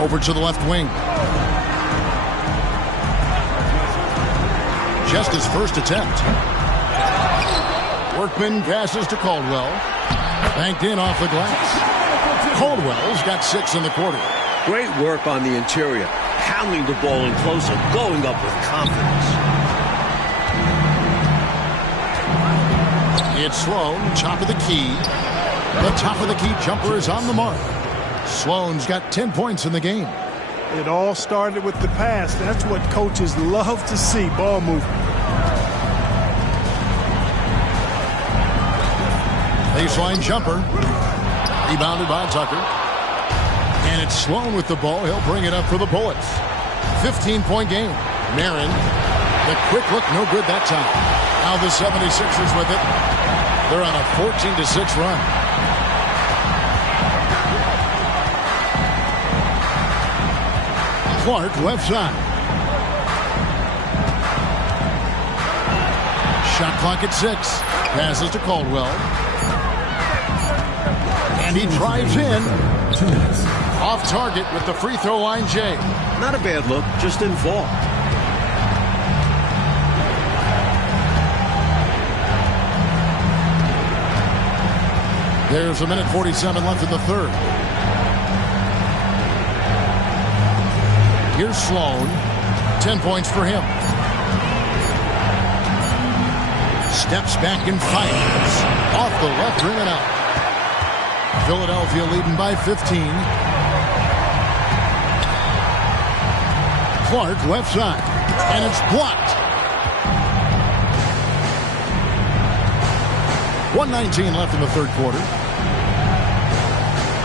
Over to the left wing. Just his first attempt. Workman passes to Caldwell. Banked in off the glass. Caldwell's got 6 in the quarter. Great work on the interior. Handling the ball in close and going up with confidence. It's Sloan, top of the key. The top of the key jumper is on the mark. Sloan's got 10 points in the game. It all started with the pass. That's what coaches love to see, ball movement. Baseline jumper. Rebounded by Tucker. And it's Sloan with the ball. He'll bring it up for the Bullets. 15-point game. Marin. The quick look, no good that time. Now the 76ers with it. They're on a 14-6 run. Clark left side. Shot clock at 6. Passes to Caldwell. And he drives in. 2 minutes. Off target with the free throw line, Jay. Not a bad look, just didn't fall. There's a minute 47 left in the third. Here's Sloan. 10 points for him. Steps back and fires. Off the left rim and out. Philadelphia leading by 15. Clark left side. And it's blocked. 1:19 left in the third quarter.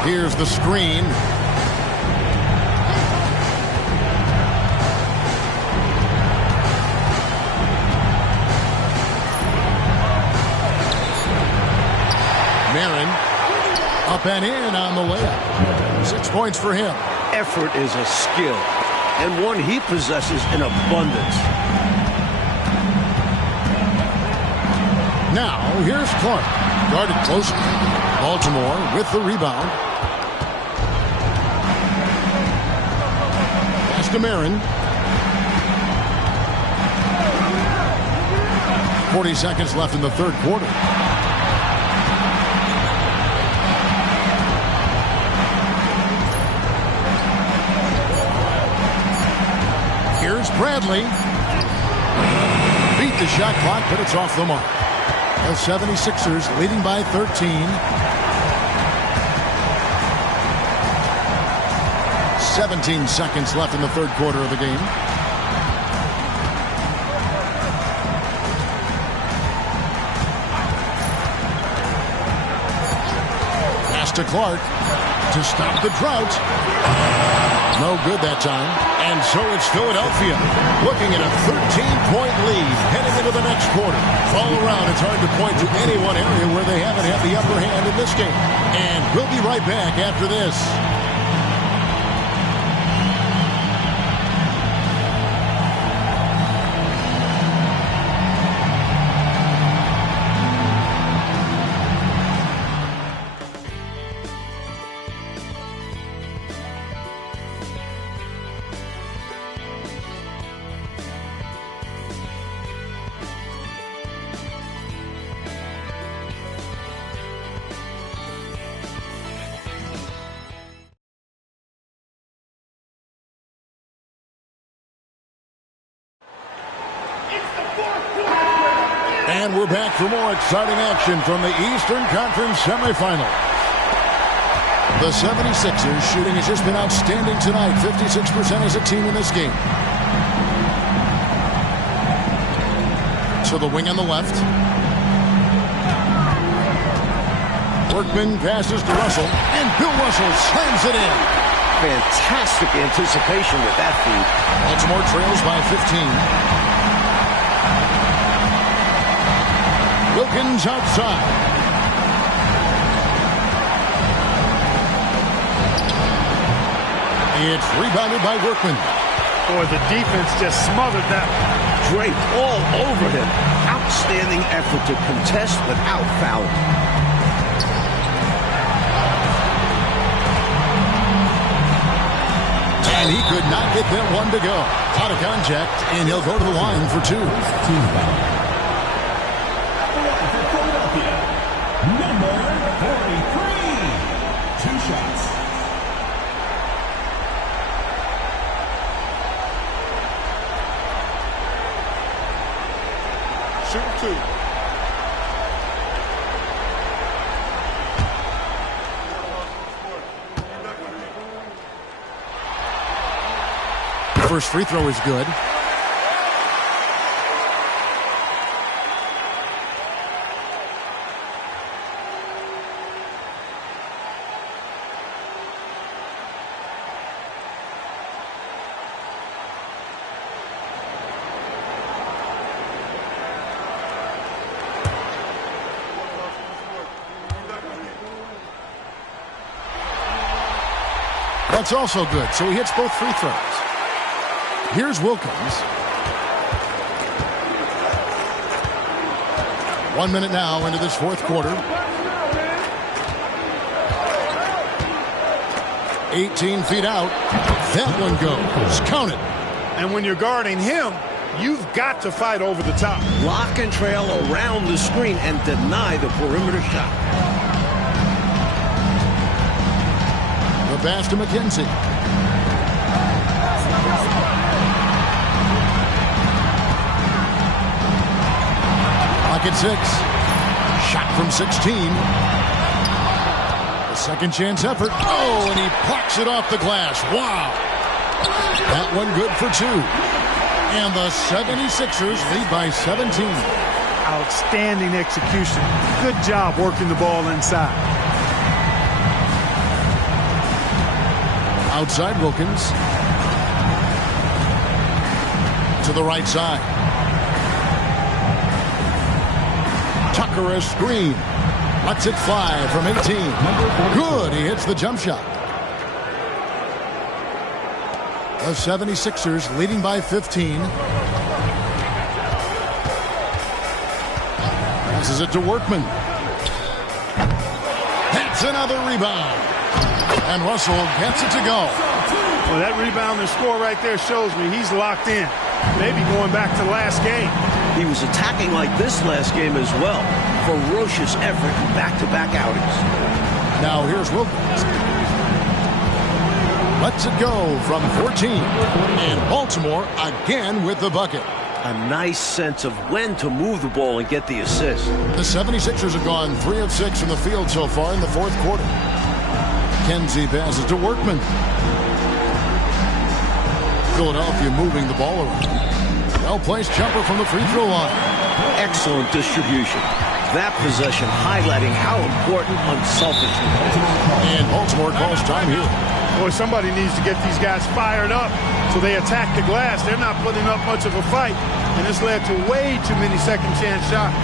Here's the screen. Marin up and in on the layup. 6 points for him. Effort is a skill, and one he possesses in abundance. Now, here's Clark. Guarded closely. Baltimore with the rebound. Pass to Marin. 40 seconds left in the third quarter. Here's Bradley. Beat the shot clock, but it's off the mark. The 76ers leading by 13. 17 seconds left in the third quarter of the game. Pass to Clark to stop the drought. No good that time. And so it's Philadelphia looking at a 13-point lead heading into the next quarter. All around, it's hard to point to any one area where they haven't had the upper hand in this game. And we'll be right back after this. And we're back for more exciting action from the Eastern Conference semifinal. The 76ers shooting has just been outstanding tonight. 56% as a team in this game. To the wing on the left. Workman passes to Russell, and Bill Russell slams it in. Fantastic anticipation with that feed. Baltimore trails by 15. Wilkins outside. It's rebounded by Workman. Boy, the defense just smothered that one. Draped all over him. Outstanding effort to contest without fouling. And he could not get that one to go. Out of contact, and he'll go to the line for two. Team foul. Number 43. 2 shots. Shoot 2. First free throw is good. That's also good, so he hits both free throws. Here's Wilkins. 1 minute now into this fourth quarter. 18 feet out. That one goes. Count it. And when you're guarding him, you've got to fight over the top. Lock and trail around the screen and deny the perimeter shot. The pass to McKenzie. Pocket 6. Shot from 16. The second chance effort. Oh, and he plucks it off the glass. Wow. That one good for 2. And the 76ers lead by 17. Outstanding execution. Good job working the ball inside. Outside Wilkins. To the right side. Tucker a screen. Lets it fly from 18. Good. He hits the jump shot. The 76ers leading by 15. Passes it to Workman. That's another rebound. And Russell gets it to go. Well, that rebound and score right there shows me he's locked in. Maybe going back to last game. He was attacking like this last game as well. Ferocious effort in back-to-back outings. Now here's Wilkins. Lets it go from 14. And Baltimore again with the bucket. A nice sense of when to move the ball and get the assist. The 76ers have gone 3 of 6 from the field so far in the fourth quarter. Kenzie passes to Workman. Philadelphia moving the ball around. Well-placed jumper from the free throw line. Excellent distribution. That possession highlighting how important unselfishness is. And Baltimore calls time here. Boy, somebody needs to get these guys fired up so they attack the glass. They're not putting up much of a fight, and this led to way too many second chance shots.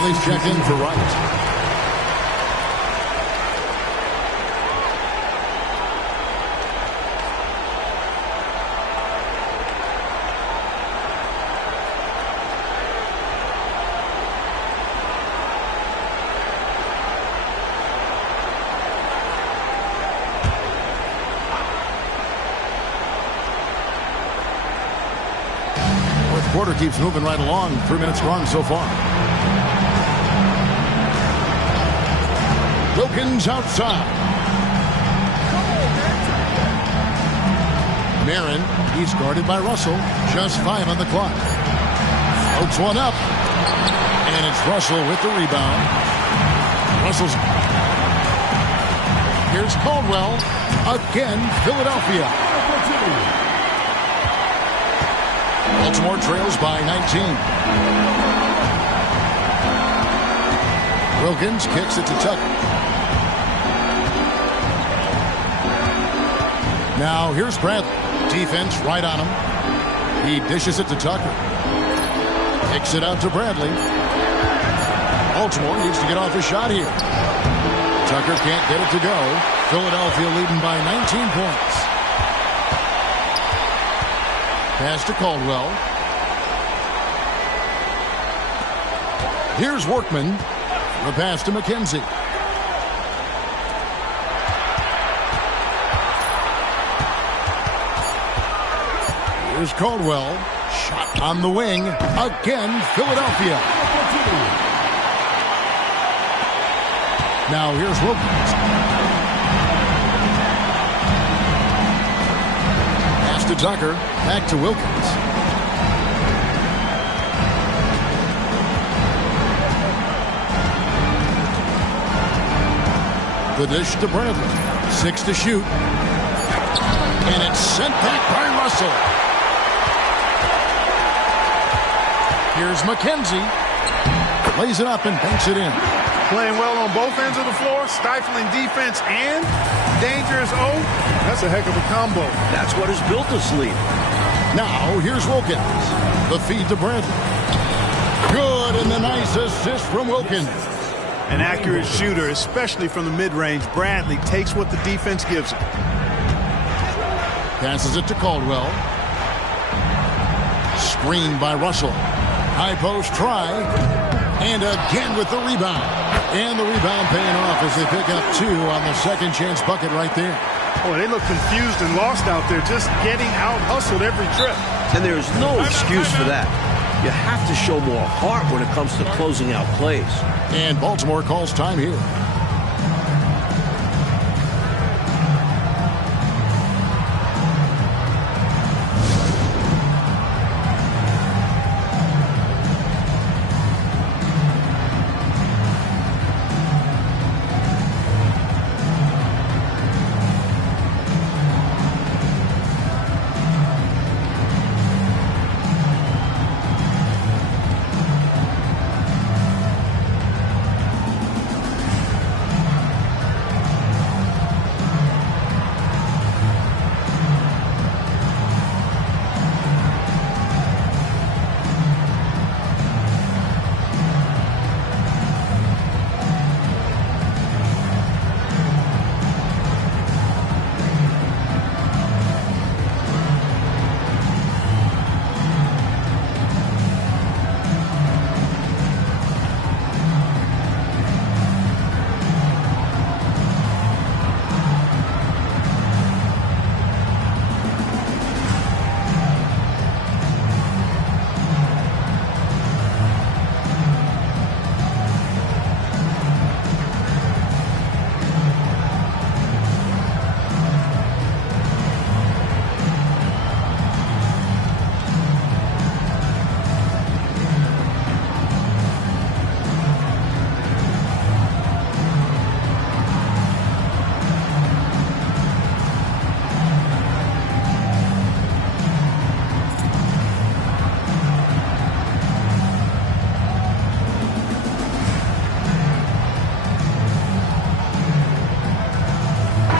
Bradley's checked in for right. Quarter keeps moving right along. 3 minutes gone so far. Wilkins outside. Marin, he's guarded by Russell. Just 5 on the clock. Floats one up. And it's Russell with the rebound. Russell's. Here's Caldwell. Again, Philadelphia. Baltimore trails by 19. Wilkins kicks it to Tucker. Now here's Bradley. Defense right on him. He dishes it to Tucker. Kicks it out to Bradley. Baltimore needs to get off a shot here. Tucker can't get it to go. Philadelphia leading by 19 points. Pass to Caldwell. Here's Workman. The pass to McKenzie. Here's Caldwell. Shot on the wing. Again, Philadelphia. Now here's Wilkins. To Tucker, back to Wilkins. The dish to Bradley. 6 to shoot. And it's sent back by Russell. Here's McKenzie. Lays it up and banks it in. Playing well on both ends of the floor, stifling defense and dangerous O. That's a heck of a combo. That's what has built this lead. Now, here's Wilkins. The feed to Bradley. Good, and the nice assist from Wilkins. An accurate shooter, especially from the mid-range. Bradley takes what the defense gives him. Passes it to Caldwell. Screened by Russell. High post try. And again with the rebound. And the rebound paying off as they pick up 2 on the second chance bucket right there. Boy, they look confused and lost out there, just getting out-hustled every trip. And there's no excuse for that. You have to show more heart when it comes to closing out plays. And Baltimore calls time here.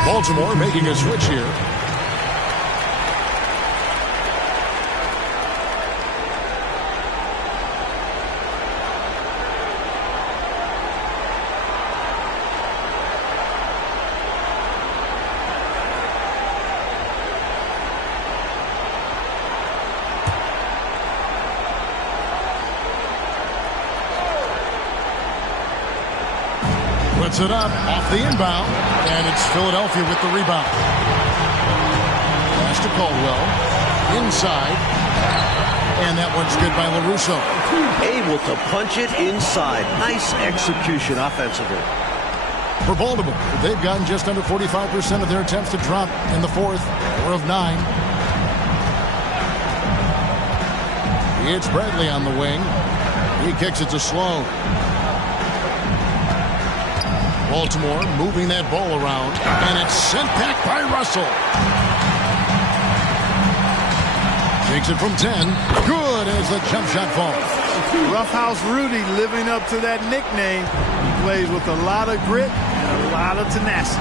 Baltimore making a switch here. Puts it up off the inbound, and it's Philadelphia with the rebound. Pass to Caldwell. Inside. And that one's good by LaRusso. Able to punch it inside. Nice execution offensively. For Baltimore, they've gotten just under 45% of their attempts to drop in the fourth. 4 of 9. It's Bradley on the wing. He kicks it to Sloan. Baltimore moving that ball around, and it's sent back by Russell. Takes it from 10. Good as the jump shot falls. Roughhouse Rudy living up to that nickname. He plays with a lot of grit and a lot of tenacity.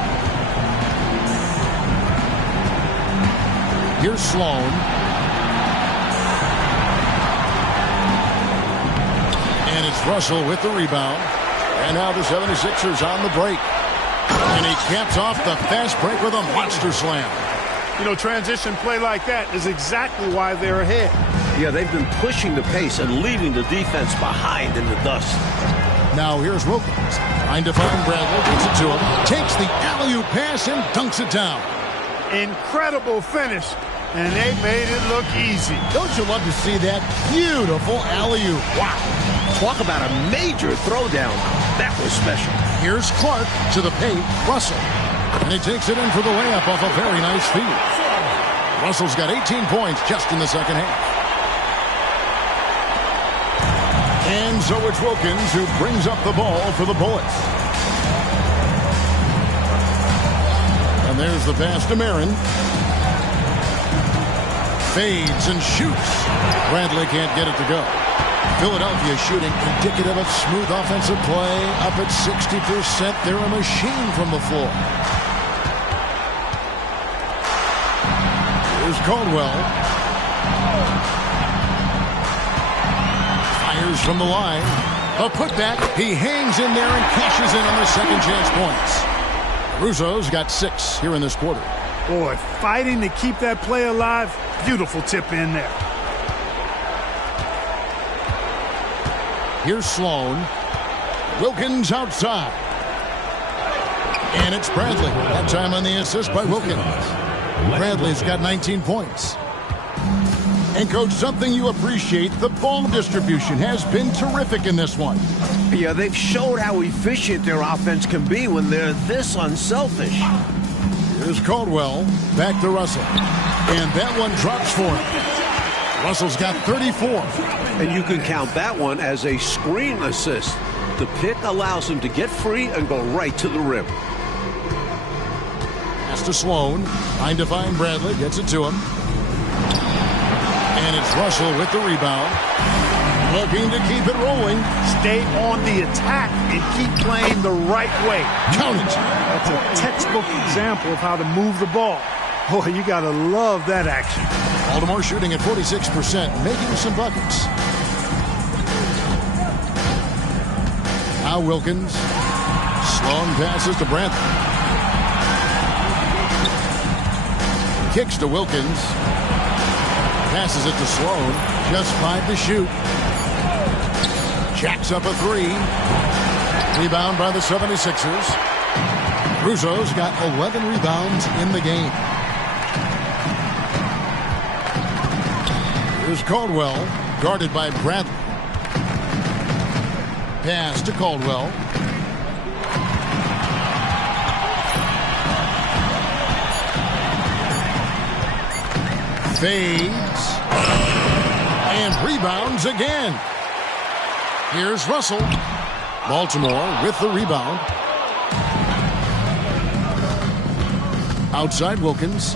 Here's Sloan. And it's Russell with the rebound. And now the 76ers on the break. And he caps off the fast break with a monster slam. You know, transition play like that is exactly why they're ahead. Yeah, they've been pushing the pace and leaving the defense behind in the dust. Now here's Wilkins. Trying to find Bradley. Gets it to him. Takes the alley-oop pass and dunks it down. Incredible finish. And they made it look easy. Don't you love to see that? Beautiful alley-oop. Wow. Talk about a major throwdown. That was special. Here's Clark to the paint. Russell. And he takes it in for the layup off a very nice feed. Russell's got 18 points just in the second half. And so it's Wilkins who brings up the ball for the Bullets. And there's the pass to Marin. Fades and shoots. Bradley can't get it to go. Philadelphia shooting indicative of smooth offensive play. Up at 60%. They're a machine from the floor. Here's Caldwell. Fires from the line. A putback. He hangs in there and cashes in on the second chance points. Russo's got 6 here in this quarter. Boy, fighting to keep that play alive. Beautiful tip in there. Here's Sloan. Wilkins outside. And it's Bradley. That time on the assist by Wilkins. Bradley's got 19 points. And, Coach, something you appreciate, the ball distribution has been terrific in this one. Yeah, they've showed how efficient their offense can be when they're this unselfish. Here's Caldwell. Back to Russell. And that one drops for him. Russell's got 34. And you can count that one as a screen assist. The pick allows him to get free and go right to the rim. Pass to Sloan. Trying to find Bradley. Gets it to him. And it's Russell with the rebound. Looking to keep it rolling. Stay on the attack and keep playing the right way. Count it. That's a textbook example of how to move the ball. Boy, you got to love that action. Baltimore shooting at 46%, making some buckets. Now Wilkins. Sloan passes to Brandt. Kicks to Wilkins. Passes it to Sloan. Just 5 to shoot. Jacks up a 3. Rebound by the 76ers. Russo's got 11 rebounds in the game. Here's Caldwell, guarded by Bradley. Pass to Caldwell. Fades. And rebounds again. Here's Russell. Baltimore with the rebound. Outside Wilkins.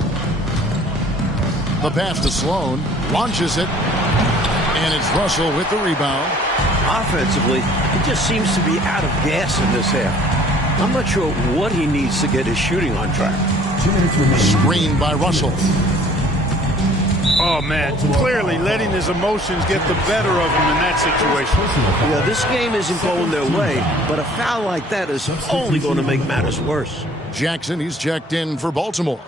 The pass to Sloan. Launches it. And it's Russell with the rebound. Offensively, he just seems to be out of gas in this half. I'm not sure what he needs to get his shooting on track. 2 minutes remaining. Screen by Russell. Oh, man, clearly letting his emotions get the better of him in that situation. Yeah, this game isn't going their way, but a foul like that is only going to make matters worse. Jackson, he's checked in for Baltimore.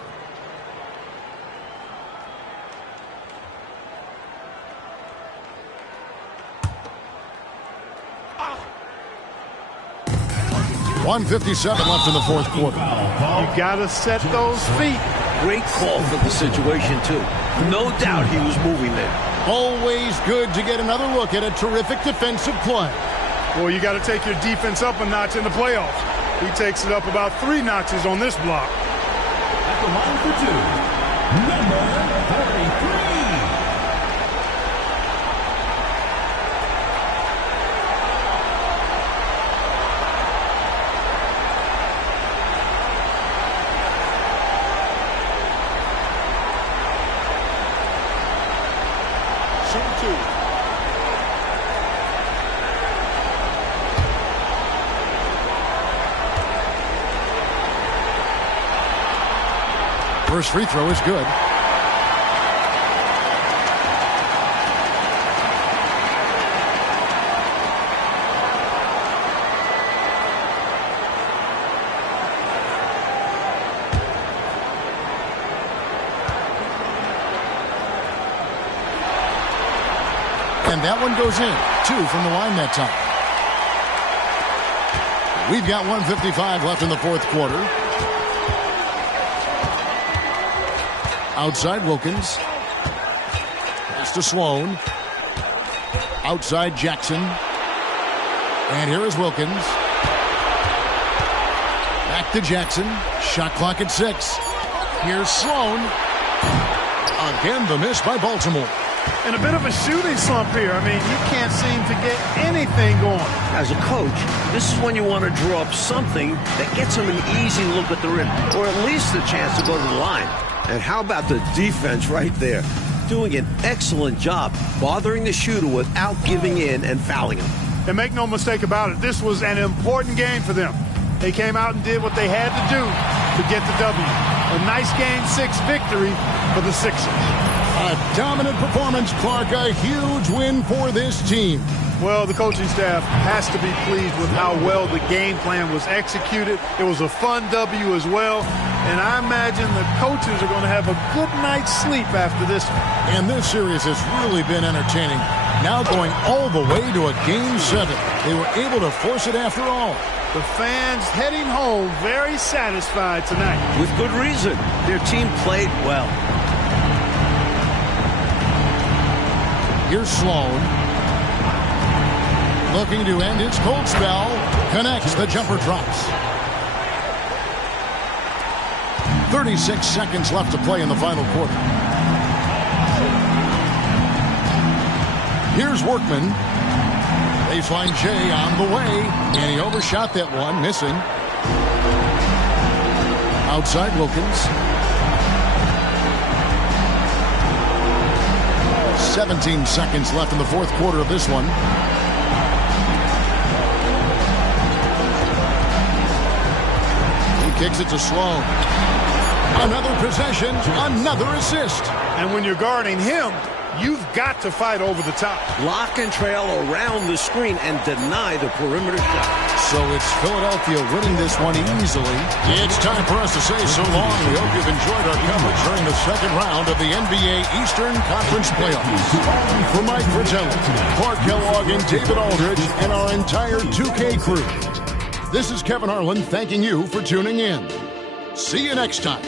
1:57 left in the fourth quarter. You got to set those feet. Great call for the situation, too. No doubt he was moving there. Always good to get another look at a terrific defensive play. Well, you got to take your defense up a notch in the playoffs. He takes it up about 3 notches on this block. At the line for 2, number 43. First free throw is good. And that one goes in. 2 from the line that time. We've got 1:55 left in the fourth quarter. Outside Wilkins. Pass to Sloan. Outside Jackson. And here is Wilkins. Back to Jackson. Shot clock at 6. Here's Sloan. Again, the miss by Baltimore. And a bit of a shooting slump here. I mean, you can't seem to get anything going. As a coach, this is when you want to draw up something that gets him an easy look at the rim, or at least a chance to go to the line. And how about the defense right there? Doing an excellent job bothering the shooter without giving in and fouling him. And make no mistake about it, this was an important game for them. They came out and did what they had to do to get the W. A nice Game 6 victory for the Sixers. A dominant performance, Clark. A huge win for this team. Well, the coaching staff has to be pleased with how well the game plan was executed. It was a fun W as well. And I imagine the coaches are going to have a good night's sleep after this one. And this series has really been entertaining. Now going all the way to a Game 7. They were able to force it after all. The fans heading home very satisfied tonight. With good reason. Their team played well. Here's Sloan. Looking to end his cold spell. Connects. The jumper drops. 36 seconds left to play in the final quarter. Here's Workman. Baseline J on the way. And he overshot that one, missing. Outside Wilkins. 17 seconds left in the fourth quarter of this one. He kicks it to Sloan. Another possession, another assist. And when you're guarding him, you've got to fight over the top. Lock and trail around the screen and deny the perimeter shot. So it's Philadelphia winning this one easily. It's time for us to say so long. We hope you've enjoyed our coverage during the second round of the NBA Eastern Conference Playoffs. For Mike Fratelli, Clark Kellogg, and David Aldridge, and our entire 2K crew, this is Kevin Harlan thanking you for tuning in. See you next time.